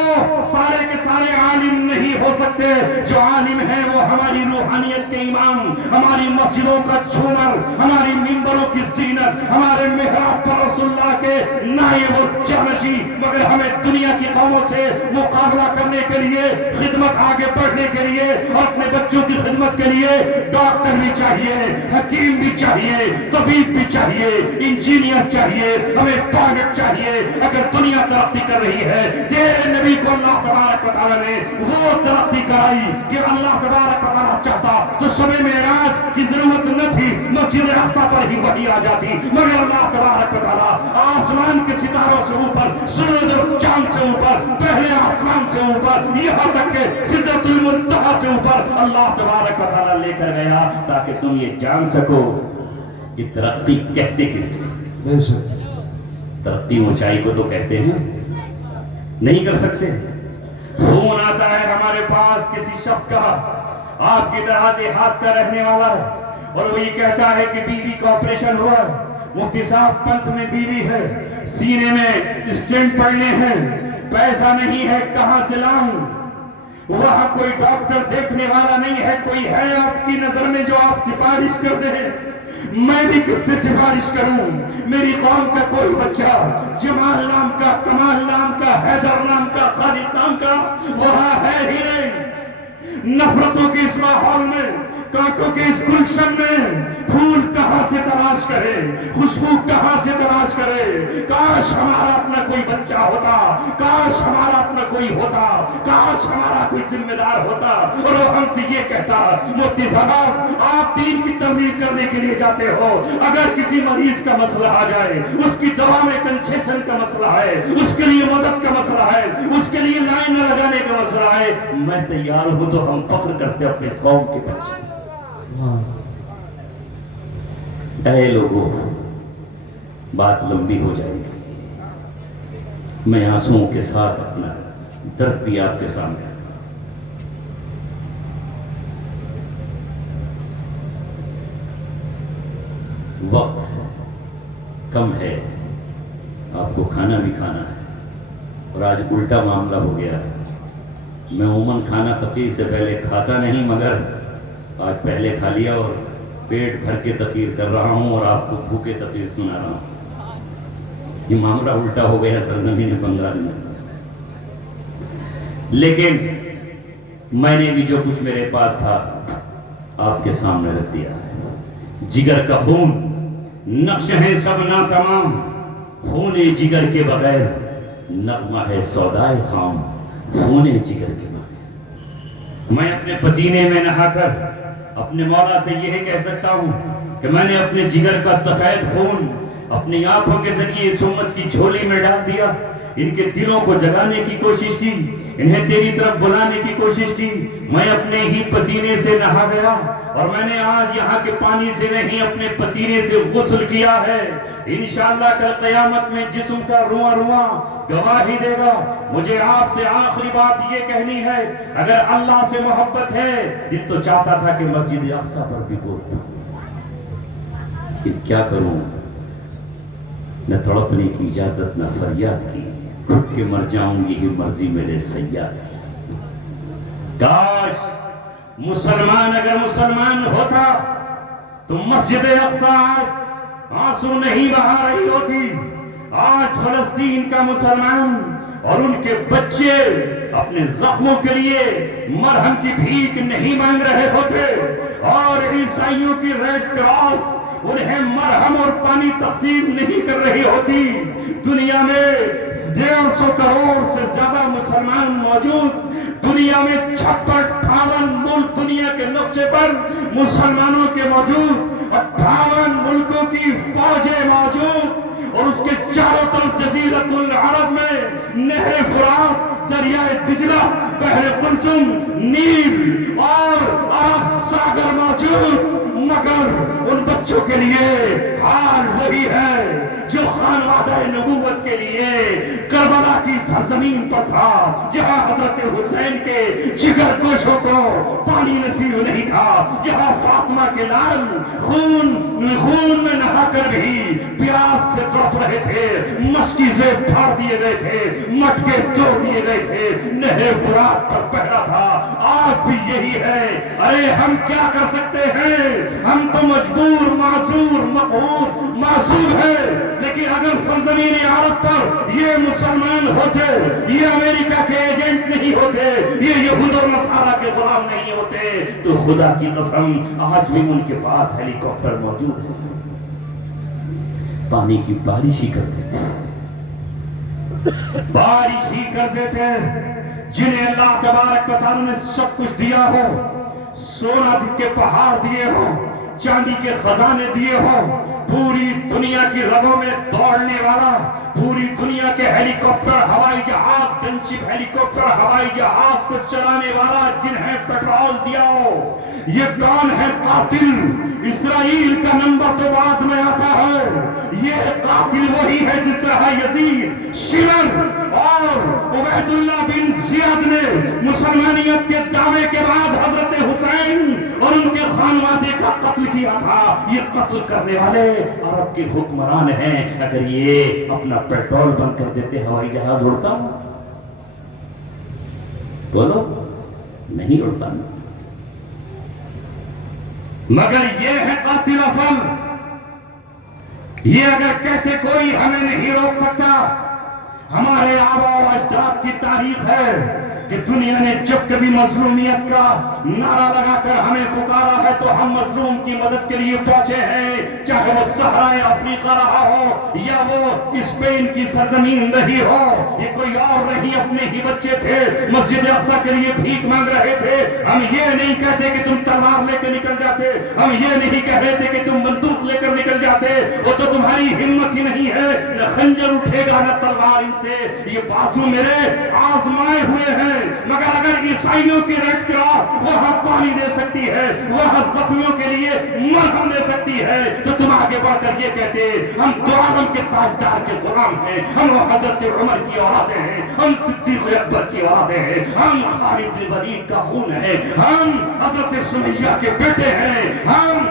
سارے کے سارے عالم نہیں ہو سکتے. جو عالم ہیں وہ ہماری روحانیت کے امام، ہماری مسجدوں کا جھومر، ہماری منبروں کی زینت، ہمارے محراب پر رسول اللہ کے نائب اور جانشی. مگر ہمیں دنیا کی قوموں سے مقابلہ کرنے کے لیے، خدمت آگے بڑھنے کے لیے اور اپنے بچوں کی خدمت کے لیے ڈاکٹر بھی چاہیے، حکیم بھی چاہیے، طبیب بھی چاہیے، انجینئر چاہیے، ہمیں پائلٹ چاہیے. اگر دنیا ترقی کر رہی ہے، تیرے نبی کو اللہ تبارک و تعالیٰ نے وہ ترقی کرائی کہ اللہ تبارک و تعالیٰ چاہتا تو شب معراج کی ضرورت نہ تھی، مسجد اقصی پر ہی وحی آ جاتی. مگر اللہ تبارک و تعالیٰ آسمان کے ستاروں سے اوپر، سورج اور چاند سے اوپر، پہلے آسمان سے اوپر، یہاں تک کہ سدرۃ المنتہا سے اوپر اللہ تبارک و تعالیٰ لے کر گیا تاکہ تم یہ جان سکو کہ ترقی کہتے کس کو. ترقی اونچائی کو تو کہتے ہیں، نہیں کر سکتے. فون آتا ہے ہمارے پاس کسی شخص کا، آپ کی طرح دیہات کا رہنے والا ہے، اور وہ یہ کہتا ہے کہ بیوی کا آپریشن ہوا ہے، مفتی صاحب پنتھ میں بیوی ہے، سینے میں اسٹینٹ پڑنے ہیں، پیسہ نہیں ہے، کہاں سے لاؤں؟ وہاں کوئی ڈاکٹر دیکھنے والا نہیں ہے. کوئی ہے آپ کی نظر میں جو آپ سفارش کر دیں؟ میں بھی کس سے سفارش کروں؟ میری قوم کا کوئی بچہ جمال نام کا، کمال نام کا، حیدر نام کا، خالد نام کا وہاں ہے ہی نہیں. نفرتوں کے اس ماحول میں، کانٹوں کے اس گلشن میں پھول کہاں سے تلاش کرے، خوشبو کہاں سے تلاش کرے؟ کاش ہمارا اپنا کوئی بچہ ہوتا، کاش ہمارا اپنا کوئی ہوتا، کاش ہمارا کوئی ذمہ دار ہوتا اور وہ ہم سے یہ کہتا، مفتی صاحب آپ دین کی تبلیغ کرنے کے لیے جاتے ہو، اگر کسی مریض کا مسئلہ آ جائے، اس کی دوا میں کنسیشن کا مسئلہ ہے، اس کے لیے مدد کا مسئلہ ہے، اس کے لیے لائن نہ لگانے کا مسئلہ ہے، میں تیار ہوں. تو ہم فخر کرتے اپنے قوم کے بچے. اے لوگوں، بات لمبی ہو جائے گی، میں آنسوؤں کے ساتھ اپنا درد بھی آپ کے سامنے. وقت کم ہے، آپ کو کھانا بھی کھانا ہے، اور آج الٹا معاملہ ہو گیا ہے. میں عموماً کھانا تقریر سے پہلے کھاتا نہیں، مگر آج پہلے کھا لیا اور پیٹ بھر کے تقریر کر رہا ہوں اور آپ کو بھوکے تقریر سنا رہا ہوں. یہ معاملہ الٹا ہو گیا سرزمین بنگال میں. لیکن میں نے بھی جو کچھ میرے پاس تھا آپ کے سامنے رکھ دیا ہے. جگر کا خون، نقش ہے سب ناتمام، خون جگر کے بغیر نغمہ ہے سودائے خام، خون جگر کے بغیر. میں اپنے پسینے میں نہا کر اپنے مولا سے یہ کہہ سکتا ہوں کہ میں نے اپنے جگر کا سفید خون اپنی آنکھوں کے ذریعے اس امت کی جھولی میں ڈال دیا. ان کے دلوں کو جگانے کی کوشش کی، انہیں تیری طرف بلانے کی کوشش کی. میں اپنے ہی پسینے سے نہا گیا، اور میں نے آج یہاں کے پانی سے نہیں اپنے پسینے سے غسل کیا ہے. انشاءاللہ کل قیامت میں جسم کا رواں رواں گواہی دے گا. مجھے آپ سے آخری بات یہ کہنی ہے، اگر اللہ سے محبت ہے، دل تو چاہتا تھا کہ مسجد اقصی پر بھی بولتا، کیا کروں، نہ تڑپنے کی اجازت نہ فریاد کی، گھٹ کے مر جاؤں گی یہ مرضی میرے سیاد کی. کاش مسلمان اگر مسلمان ہوتا تو مسجد اقصی آج آنسو نہیں بہا رہی ہوتی. آج فلسطین کا مسلمان اور ان کے بچے اپنے زخموں کے لیے مرہم کی بھیک نہیں مانگ رہے ہوتے، اور عیسائیوں کی ریڈ کراس انہیں مرہم اور پانی تقسیم نہیں کر رہی ہوتی. دنیا میں 150 کروڑ سے زیادہ مسلمان موجود، دنیا میں 56-58 ملک دنیا کے نقشے پر مسلمانوں کے موجود، 58 ملکوں کی فوجیں موجود، اور اس کے چاروں طرف جزیرۃ العرب میں نہر فرات، دریائے دجلہ، بحر قلزم، نیل اور عرب ساگر موجود. مگر ان بچوں کے لیے حال وہی ہے جو خانوادہ نبوت کے لیے کربلا کی سرزمین پر تھا، جہاں حضرت حسین کے جگر گوشوں کو پانی نصیب نہیں تھا، جہاں فاطمہ کے لال خون میں نہا کر بھی پیاس سے تڑپ رہے تھے، مشکیزیں پھاڑ دیے گئے تھے، مٹکے توڑ دیے گئے تھے، نہر فرات پر پہرا تھا. آج بھی یہی ہے. ارے ہم کیا کر سکتے ہیں؟ ہم تو مجبور، معذور، مقہور، معذور ہیں. لیکن اگر سرزمین عرب پر یہ مسلمان ہوتے، یہ امریکہ کے ایجنٹ نہیں ہوتے، یہ یہود و نصارہ کے غلام نہیں ہوتے، تو خدا کی قسم آج بھی ان کے پاس ہیلی کاپٹر موجود ہے، پانی کی بارش ہی کرتے تھے، بارش ہی کرتے تھے. جنہیں اللہ تبارک و تعالی نے سب کچھ دیا ہو، سونا کے پہاڑ دیے ہوں، چاندی کے خزانے دیے ہوں، پوری دنیا کی رگوں میں دوڑنے والا، پوری دنیا کے ہیلی کاپٹر، ہوائی جہاز، گن شپ ہیلی کاپٹر، ہوائی جہاز کو چلانے والا، جنہیں پیٹرول دیا ہو، یہ کون ہے قاتل؟ اسرائیل کا نمبر تو بعد میں آتا ہے. یہ قاتل وہی ہے جس طرح یزید، شمر اور عبید اللہ بن زیاد نے مسلمانیت کے دعوے کے بعد حضرت حسین اور ان کے خانوادے کا قتل کیا تھا. یہ قتل کرنے والے عرب کے حکمران ہیں. اگر یہ اپنا پیٹرول بند کر دیتے ہوائی جہاز اڑتا؟ بولو، نہیں اڑتا. مگر یہ ہے قاتل اصل. یہ اگر کہتے کوئی ہمیں نہیں روک سکتا. ہمارے آبا و اجداد کی تاریخ ہے کہ دنیا نے جب کبھی مظلومیت کا نعرہ لگا کر ہمیں پکارا ہے تو ہم مظلوم کی مدد کے لیے پہنچے ہیں، چاہے وہ صحرائے افریقہ رہا ہو یا وہ اسپین کی سرزمین رہی ہو. یہ کوئی اور نہیں، اپنے ہی بچے تھے، مسجد اقصی کے لیے بھیک مانگ رہے تھے. ہم یہ نہیں کہتے کہ تم تلوار لے کے نکل جاتے، ہم یہ نہیں کہتے کہ تم بندوق لے کر نکل جاتے، وہ تو تمہاری ہمت ہی نہیں ہے. نہ خنجر اٹھے گا نہ تلوار ان سے. یہ بازو میرے آزمائے ہوئے ہیں. مگر اگر عیسائیوں کی ریڈ کراس وہاں پانی دے سکتی ہے، وہاں زخمیوں کے لیے مرہم دے سکتی ہے، تو تم آگے بڑھ کر یہ کہتے ہم دو عالم کے تاجدار کے غلام ہیں، ہم حضرت عمر کی اولادیں ہیں، ہم صدیق اکبر کی اولادیں ہیں، ہم خالد بن ولید کا خون ہے، ہم حضرت سمیہ کے بیٹے ہیں، ہم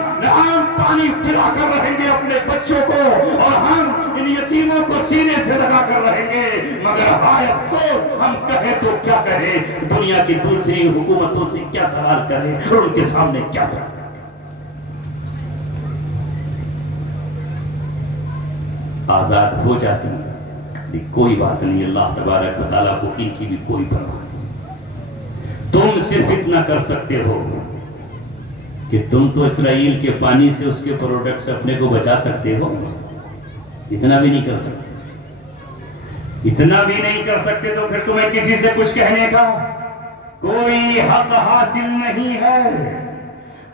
پانی پلا کر رہیں گے اپنے بچوں کو، اور ہم ان یتیموں کو سینے سے لگا کر رہیں گے. مگر ہائے افسوس، ہم کہیں تو کیا کہیں، دنیا کی دوسری حکومتوں سے کیا سوال کریں اور ان کے سامنے کیا کریں. آزاد ہو جاتی لیکن کوئی بات نہیں، اللہ تبارک و تعالیٰ کو ان کی بھی کوئی پرواہ نہیں. تم صرف اتنا کر سکتے ہو کہ تم تو اسرائیل کے پانی سے اس کے پروڈکٹ سے اپنے کو بچا سکتے ہو. اتنا بھی نہیں کر سکتے. اتنا بھی نہیں کر سکتے تو پھر تمہیں کسی سے کچھ کہنے کا کوئی حق حاصل نہیں ہے.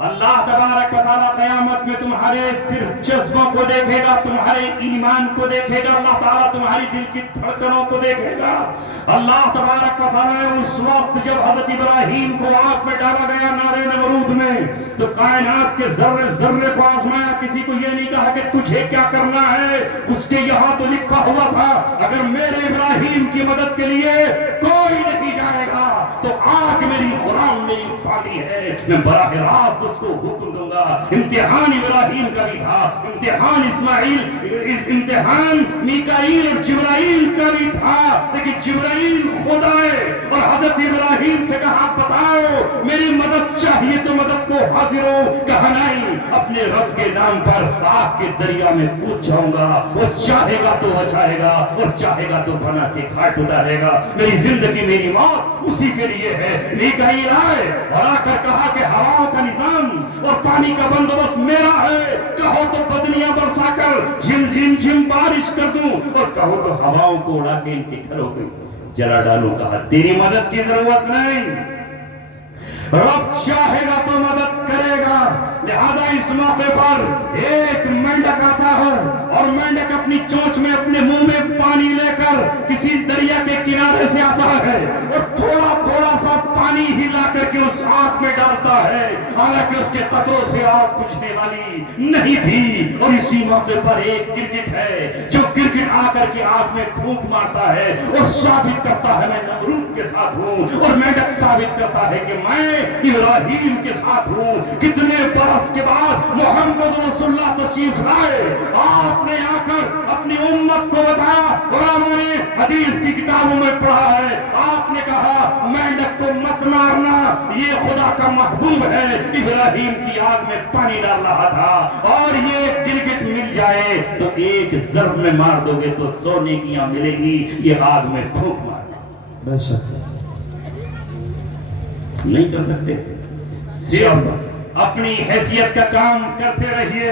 اللہ تبارک و تعالیٰ قیامت میں تمہارے صرف جذبوں کو دیکھے گا، تمہارے ایمان کو دیکھے گا، اللہ تعالیٰ تمہاری دل کی دھڑکنوں کو دیکھے گا۔ اللہ تبارک و تعالیٰ نے اس وقت جب حضرت ابراہیم کو آگ میں ڈالا گیا نارے نمرود میں، تو کائنات کے ذرے ذرے کو آزمایا، کسی کو یہ نہیں کہا کہ تجھے کیا کرنا ہے، اس کے یہاں تو لکھا ہوا تھا اگر میرے ابراہیم کی مدد کے لیے کوئی نہیں جائے گا تو آگ میری غلام میری پالی ہے، میں براہ راست اس کو حکم دوں گا۔ امتحان ابراہیم کا بھی تھا، امتحان اسماعیل، امتحان میکائیل اور جبرائیل کا بھی تھا، لیکن جبرائیل خود آئے اور حضرت ابراہیم سے کہا بتاؤ میری مدد چاہیے تو مدد کو حاضر ہو، کہا نہیں اپنے رب کے نام پر آگ کے دریا میں کود جاؤں گا، وہ چاہے گا تو بچائے گا اور چاہے گا تو بنا کے گھاٹ اتارے گا، میری زندگی میری موت اسی کے لیے ہے۔ میکائیل آئے اور آ کر کہا کہ ہواؤں کا نظام اور پانی کا بندوبست میرا ہے، کہو تو بدلیاں برسا کر جھم جھم جھم بارش کر دوں اور کہو تو ہواؤں کو اڑا کے ان کے گھروں کو جلا ڈالوں، کہا تیری مدد کی ضرورت نہیں، رب چاہے گا تو مدد کرے گا۔ لہذا اس موقع پر ایک مینڈک آتا ہے اور مینڈک اپنی چونچ میں اپنے منہ میں پانی لے کر کسی دریا کے کنارے سے آتا ہے اور تھوڑا تھوڑا سا پانی ہلا کر کے اس آگ میں ڈالتا ہے، حالانکہ اس کے قطروں سے آگ بجھنے والی نہیں تھی۔ اور اسی موقع پر ایک گرگٹ ہے جو گرگٹ آ کر کے آگ میں پھونک مارتا ہے اور ثابت کرتا ہے میں نمرود کے ساتھ ہوں، اور مینڈک ثابت کرتا ہے کہ میں ابراہیم کے ساتھ ہوں۔ کتنے برس کے بعد محمد رسول اللہ تشریف لائے، آپ نے آ کر اپنی امت کو بتایا، علماء نے حدیث کی کتابوں میں پڑھا ہے، آپ نے کہا مینڈک کو مت مارنا، یہ خدا کا محبوب ہے، ابراہیم کی آگ میں پانی ڈال رہا تھا، اور یہ گرگٹ مل جائے تو ایک ضرب میں مار دو گے تو 100 نیکیاں ملے گی، یہ آگ میں پھونک مارنا بے شک نہیں کر سکتے۔ صرف اپنی حیثیت کا کام کرتے رہیے،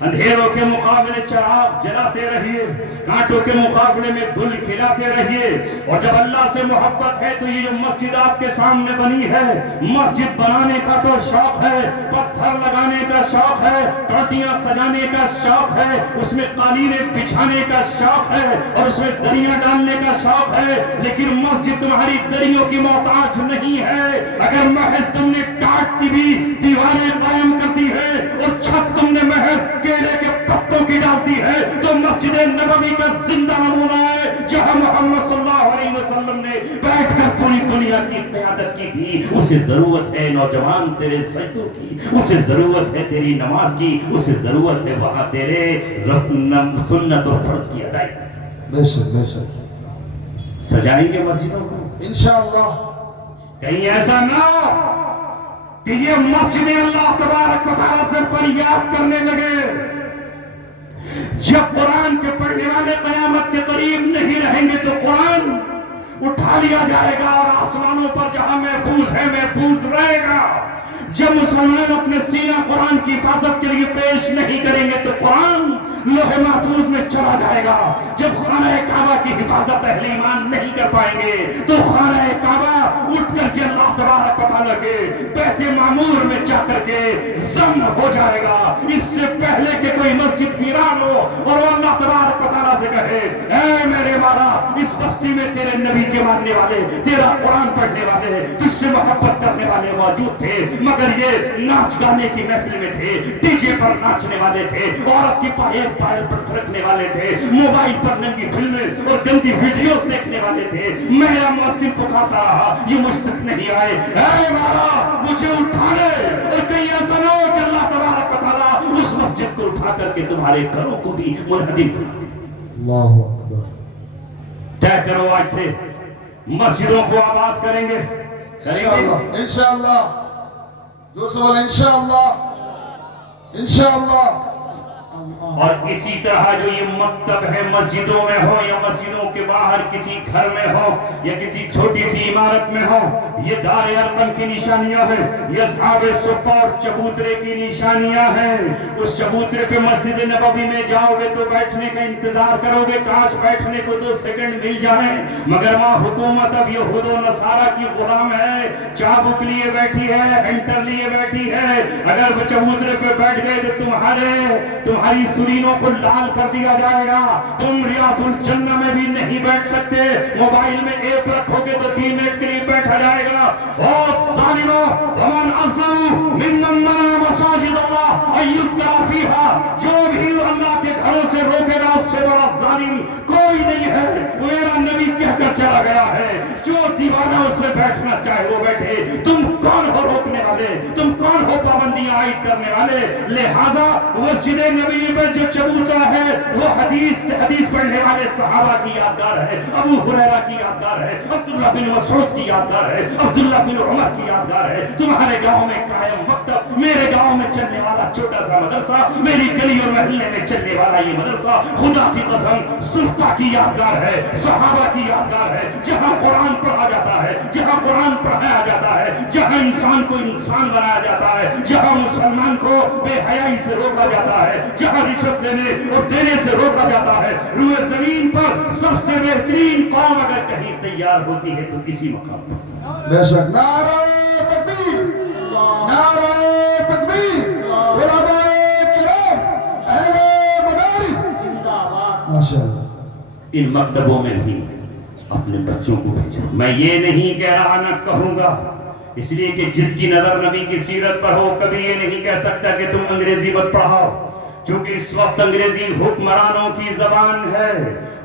اندھیروں کے مقابلے چراغ جلاتے رہیے، کانٹوں کے مقابلے میں گل کھلاتے رہیے، اور جب اللہ سے محبت ہے تو یہ جو مسجد آپ کے سامنے بنی ہے، مسجد بنانے کا تو شوق ہے، پتھر لگانے کا شوق ہے، ٹوٹیاں سجانے کا شوق ہے، اس میں قالینیں بچھانے کا شوق ہے اور اس میں دریاں ڈالنے کا شوق ہے، لیکن مسجد تمہاری دریوں کی محتاج نہیں ہے۔ اگر محض تم نے ٹاٹ کی بھی دیواریں قائم کر دی ہے اور چھت تم نے محض کیلے کے پتوں کی ڈالتی ہے تو مسجد نبوی کا زندہ نمونہ ہے، جہاں محمد صلی اللہ علیہ وسلم نے بیٹھ کر پوری دنیا کی قیادت کی تھی۔ اسے ضرورت ہے نوجوان تیرے سجدوں کی، اسے ضرورت ہے تیری نماز کی، اسے ضرورت ہے وہاں تیرے سنت اور فرض کی ادائیگی۔ بے شک بے شک سجائیں گے مسجدوں کو انشاءاللہ، کہیں ایسا نہ ہو کہ یہ مسجد اللہ تبارک و تعالیٰ سے فریاد کرنے لگے۔ جب قرآن کے پڑھنے والے قیامت کے قریب نہیں رہیں گے تو قرآن اٹھا لیا جائے گا اور آسمانوں پر جہاں محفوظ ہے محفوظ رہے گا۔ جب مسلمان اپنے سینہ قرآن کی حفاظت کے لیے پیش نہیں کریں گے تو قرآن لوح محفوظ میں چلا جائے گا۔ جب خانہ کعبہ کی حفاظت اہل ایمان نہیں کر پائیں گے تو خانہ کعبہ اٹھ کر کے اللہ تبارک و تعالیٰ کے بیت معمور میں جا کر کے ضم ہو جائے گا، اس سے پہلے کہ کوئی مسجد ویران ہو اور وہ اللہ تبارک و تعالیٰ سے کہے اے میرے مولا اس بستی میں تیرے نبی کے ماننے والے، تیرا قرآن پڑھنے والے، تجھ سے محبت کرنے والے موجود تھے، مگر یہ ناچ گانے کی محفل میں تھے، ڈی جے پر ناچنے والے تھے، عورت کی پائل پر تھرکنے والے تھے، موبائل پر ننگی فلمیں اور گندی ویڈیوز دیکھنے والے تھے۔ میرا مؤذن پکارتا رہا، یہ مجھ تک نہیں آئے، اے مولا مجھے اٹھا لے، اور کہیں ایسا نہ ہو کہ اللہ تبارک و تعالیٰ اس مسجد کو اٹھا کر کے تمہارے گھروں کو بھی منہدم کر دے۔ اللہ اکبر۔ طے کرو آج سے مسجدوں کو آباد کریں گے، انشاءاللہ، جو سوال انشاءاللہ انشاءاللہ اور اسی طرح جو یہ مکتب ہے مسجدوں میں ہو یا مسجدوں کے باہر کسی گھر میں ہو یا کسی چھوٹی سی عمارت میں ہو، یہ دار ارقم کی نشانیاں ہیں، یہ اصحاب صفہ اور چبوترے کی نشانیاں ہیں۔ اس چبوترے پہ مسجد نبوی میں جاؤ گے تو بیٹھنے کا انتظار کرو گے، کاش بیٹھنے کو 2 سیکنڈ مل جائیں، مگر وہاں حکومت اب یہود و نصارہ کی غلام ہے، چابک لیے بیٹھی ہے، ہنٹر لیے بیٹھی ہے۔ اگر وہ چبوترے پہ بیٹھ گئے تو تمہاری سرینوں کو لال کر دیا جائے گا، تم ریاض الجنہ میں بھی نہیں بیٹھ سکتے، موبائل میں ایپ رکھو گے تو 3 منٹ کے لیے بیٹھا جائے گا۔ اور ظالموں، ومن اظلم ممن منع مساجد اللہ ان یذکر فیہا، جو بھی اللہ کے گھروں سے روکے گا اس سے بڑا ظالم کوئی نہیں ہے۔ میرا نبی کہہ کر چلا گیا ہے، جو دیوانہ اس میں بیٹھنا چاہے وہ بیٹھے، تم کون ہو روکنے والے، تم کون ہو پابندیاں عائد کرنے والے؟ لہذا مسجد نبی میں جو چبوترا ہے وہ حدیث پڑھنے والے صحابہ کی یادگار ہے، ابو ہریرہ کی یادگار ہے، عبداللہ بن مسعود کی یادگار ہے، عبداللہ بن عمر کی یادگار ہے۔ تمہارے گاؤں میں قائم مکتب، میرے گاؤں میں چلنے والا چھوٹا سا مدرسہ، میری گلی اور محلے میں چلنے والا یہ مدرسہ خدا کی قسم صحابہ کی یادگار ہے، صحابہ کی یادگار ہے، جہاں قرآن پڑھا جاتا ہے، جہاں قرآن پڑھایا جاتا ہے، جہاں انسان کو انسان بنایا جاتا ہے، جہاں مسلمان کو بے حیائی سے روکا جاتا ہے، جہاں رشوت لینے اور دینے سے روکا جاتا ہے۔ روئے زمین پر سب سے بہترین قوم اگر کہیں تیار ہوتی ہے تو کسی مقام پر۔ بے شک نعرہ تکبیر، نعرہ تکبیر، علماء کرام، اہل مدارس، ماشاءاللہ۔ ان مکتبوں میں بھی اپنے بچوں کو بھیجو۔ میں یہ نہیں کہہ رہا، نہ کہوں گا، اس لیے کہ جس کی نظر نبی کی سیرت پر ہو کبھی یہ نہیں کہہ سکتا کہ تم انگریزی مت پڑھاؤ، چونکہ اس وقت انگریزی حکمرانوں کی زبان ہے،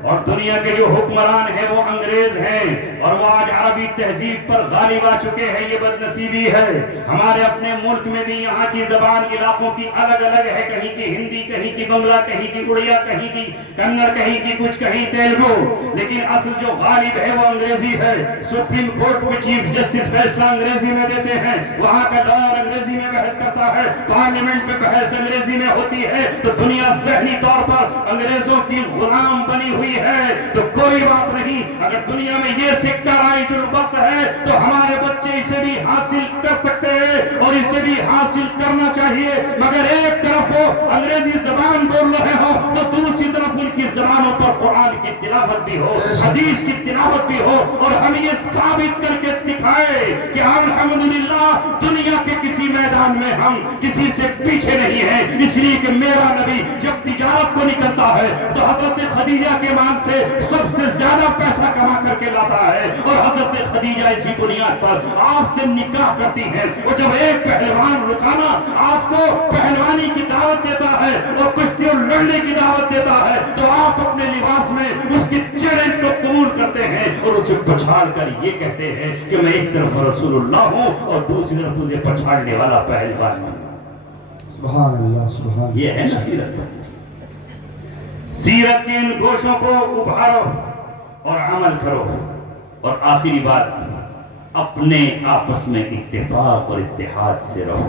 اور دنیا کے جو حکمران ہیں وہ انگریز ہیں، اور وہ آج عربی تہذیب پر غالب آ چکے ہیں۔ یہ بد نصیبی ہے۔ ہمارے اپنے ملک میں بھی یہاں کی زبان علاقوں کی الگ الگ ہے، کہیں کی ہندی، کہیں کی بنگلہ، کہیں کی اڑیا، کہیں کی کنڑ، کہیں کی کچھ، کہیں تیلگو، لیکن اصل جو غالب ہے وہ انگریزی ہے۔ سپریم کورٹ میں چیف جسٹس فیصلہ انگریزی میں دیتے ہیں، وہاں کا لائر انگریزی میں بحث کرتا ہے، پارلیمنٹ میں بحث انگریزی میں ہوتی ہے۔ تو دنیا ذہنی طور پر انگریزوں کی غلام بنی ہوئی ہے، تو کوئی بات نہیں، اگر دنیا میں یہ سکہ رائج الوقت ہے تو ہمارے بچے اسے بھی حاصل کر سکتے ہیں اور اسے بھی حاصل کرنا چاہیے، مگر ایک طرف وہ انگریزی زبان بول رہے ہو تو دوسری طرف ان کی زبانوں پر قرآن کی تلاوت بھی ہو، حدیث کی تلاوت بھی ہو، اور ہم یہ ثابت کر کے دکھائے کہ الحمدللہ دنیا کے کسی میدان میں ہم کسی سے پیچھے نہیں ہیں، اس لیے کہ میرا نبی جب تجارت کو نکلتا ہے تو حضرت خدیجہ کے مان سے سب سے زیادہ پیسہ کما کر کے لاتا ہے، اور حضرت خدیجہ اسی بنیاد پر آپ سے نکاح کرتی ہیں۔ اور جب ایک پہلوان رکانا آپ کو پہلوانی کی دعوت دیتا ہے اور کشتی اور لڑنے کی دعوت دیتا ہے تو آپ اپنے لباس میں اس کی چیلنج کو قبول کرتے ہیں اور اسے پچھاڑ کر یہ کہتے ہیں کہ میں ایک طرف رسول اللہ ہوں اور دوسری طرف تجھے پچھاڑنے والا پہلوان ہوں۔ سبحان اللہ، سبحان اللہ۔ یہ ہے نا سیرت۔ سیرت کے ان گوشوں کو ابھارو اور عمل کرو، اور آخری بات، اپنے آپس میں اتفاق اور اتحاد سے رہو۔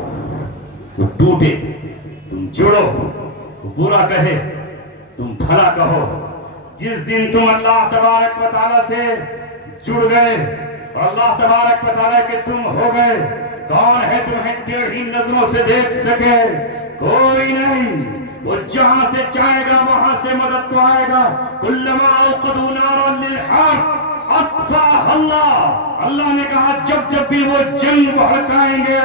وہ ٹوٹے تم جڑو، وہ برا کہے تم بھلا کہو۔ جس دن تم اللہ تبارک و تعالیٰ سے جڑ گئے اور اللہ تبارک و تعالیٰ کے تم ہو گئے، کون ہے تمہیں ٹیڑھی نظروں سے دیکھ سکے؟ کوئی نہیں۔ وہ جہاں سے چاہے گا وہاں سے مدد کو آئے گا۔ کلما اوقدوا نارا للحرب اطفاها اللہ، اللہ نے کہا جب جب بھی وہ جنگ بھڑکائیں گے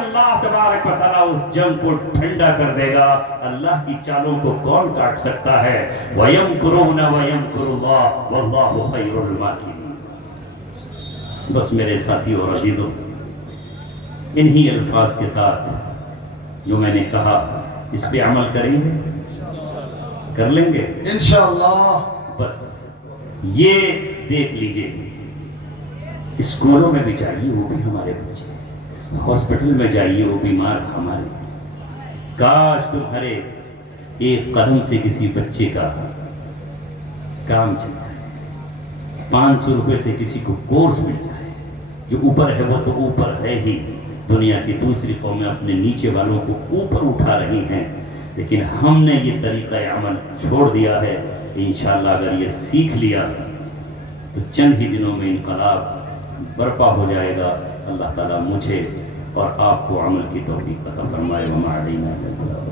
اللہ تبارک و تعالیٰ اس جنگ کو ٹھنڈا کر دے گا۔ اللہ کی چالوں کو کون کاٹ سکتا ہے؟ وَيَمْكُرُونَ وَيَمْكُرُ اللَّهُ وَاللَّهُ خَيْرُ الْمَاكِرِينَ۔ بس میرے ساتھی اور عزیزوں، انہی الفاظ کے ساتھ جو میں نے کہا اس پہ عمل کریں گے، کر لیں گے انشاءاللہ۔ بس یہ دیکھ لیجئے، اسکولوں میں بھی جائیے وہ بھی ہمارے بچے، ہاسپٹل میں جائیے وہ بیمار ہمارے۔ کاش تمہارے ایک قدم سے کسی بچے کا کام چل جائے، 500 روپے سے کسی کو کورس مل جائے۔ جو اوپر ہے وہ تو اوپر ہے ہی، دنیا کی دوسری قومیں اپنے نیچے والوں کو اوپر اٹھا رہی ہیں، لیکن ہم نے یہ طریقہ عمل چھوڑ دیا ہے. انشاءاللہ اگر یہ سیکھ لیا تو چند ہی دنوں میں انقلاب برپا ہو جائے گا. اللہ تعالیٰ مجھے اور آپ کو عمل کی توفیق عطا فرمائے. وما علینا الا البلاغ.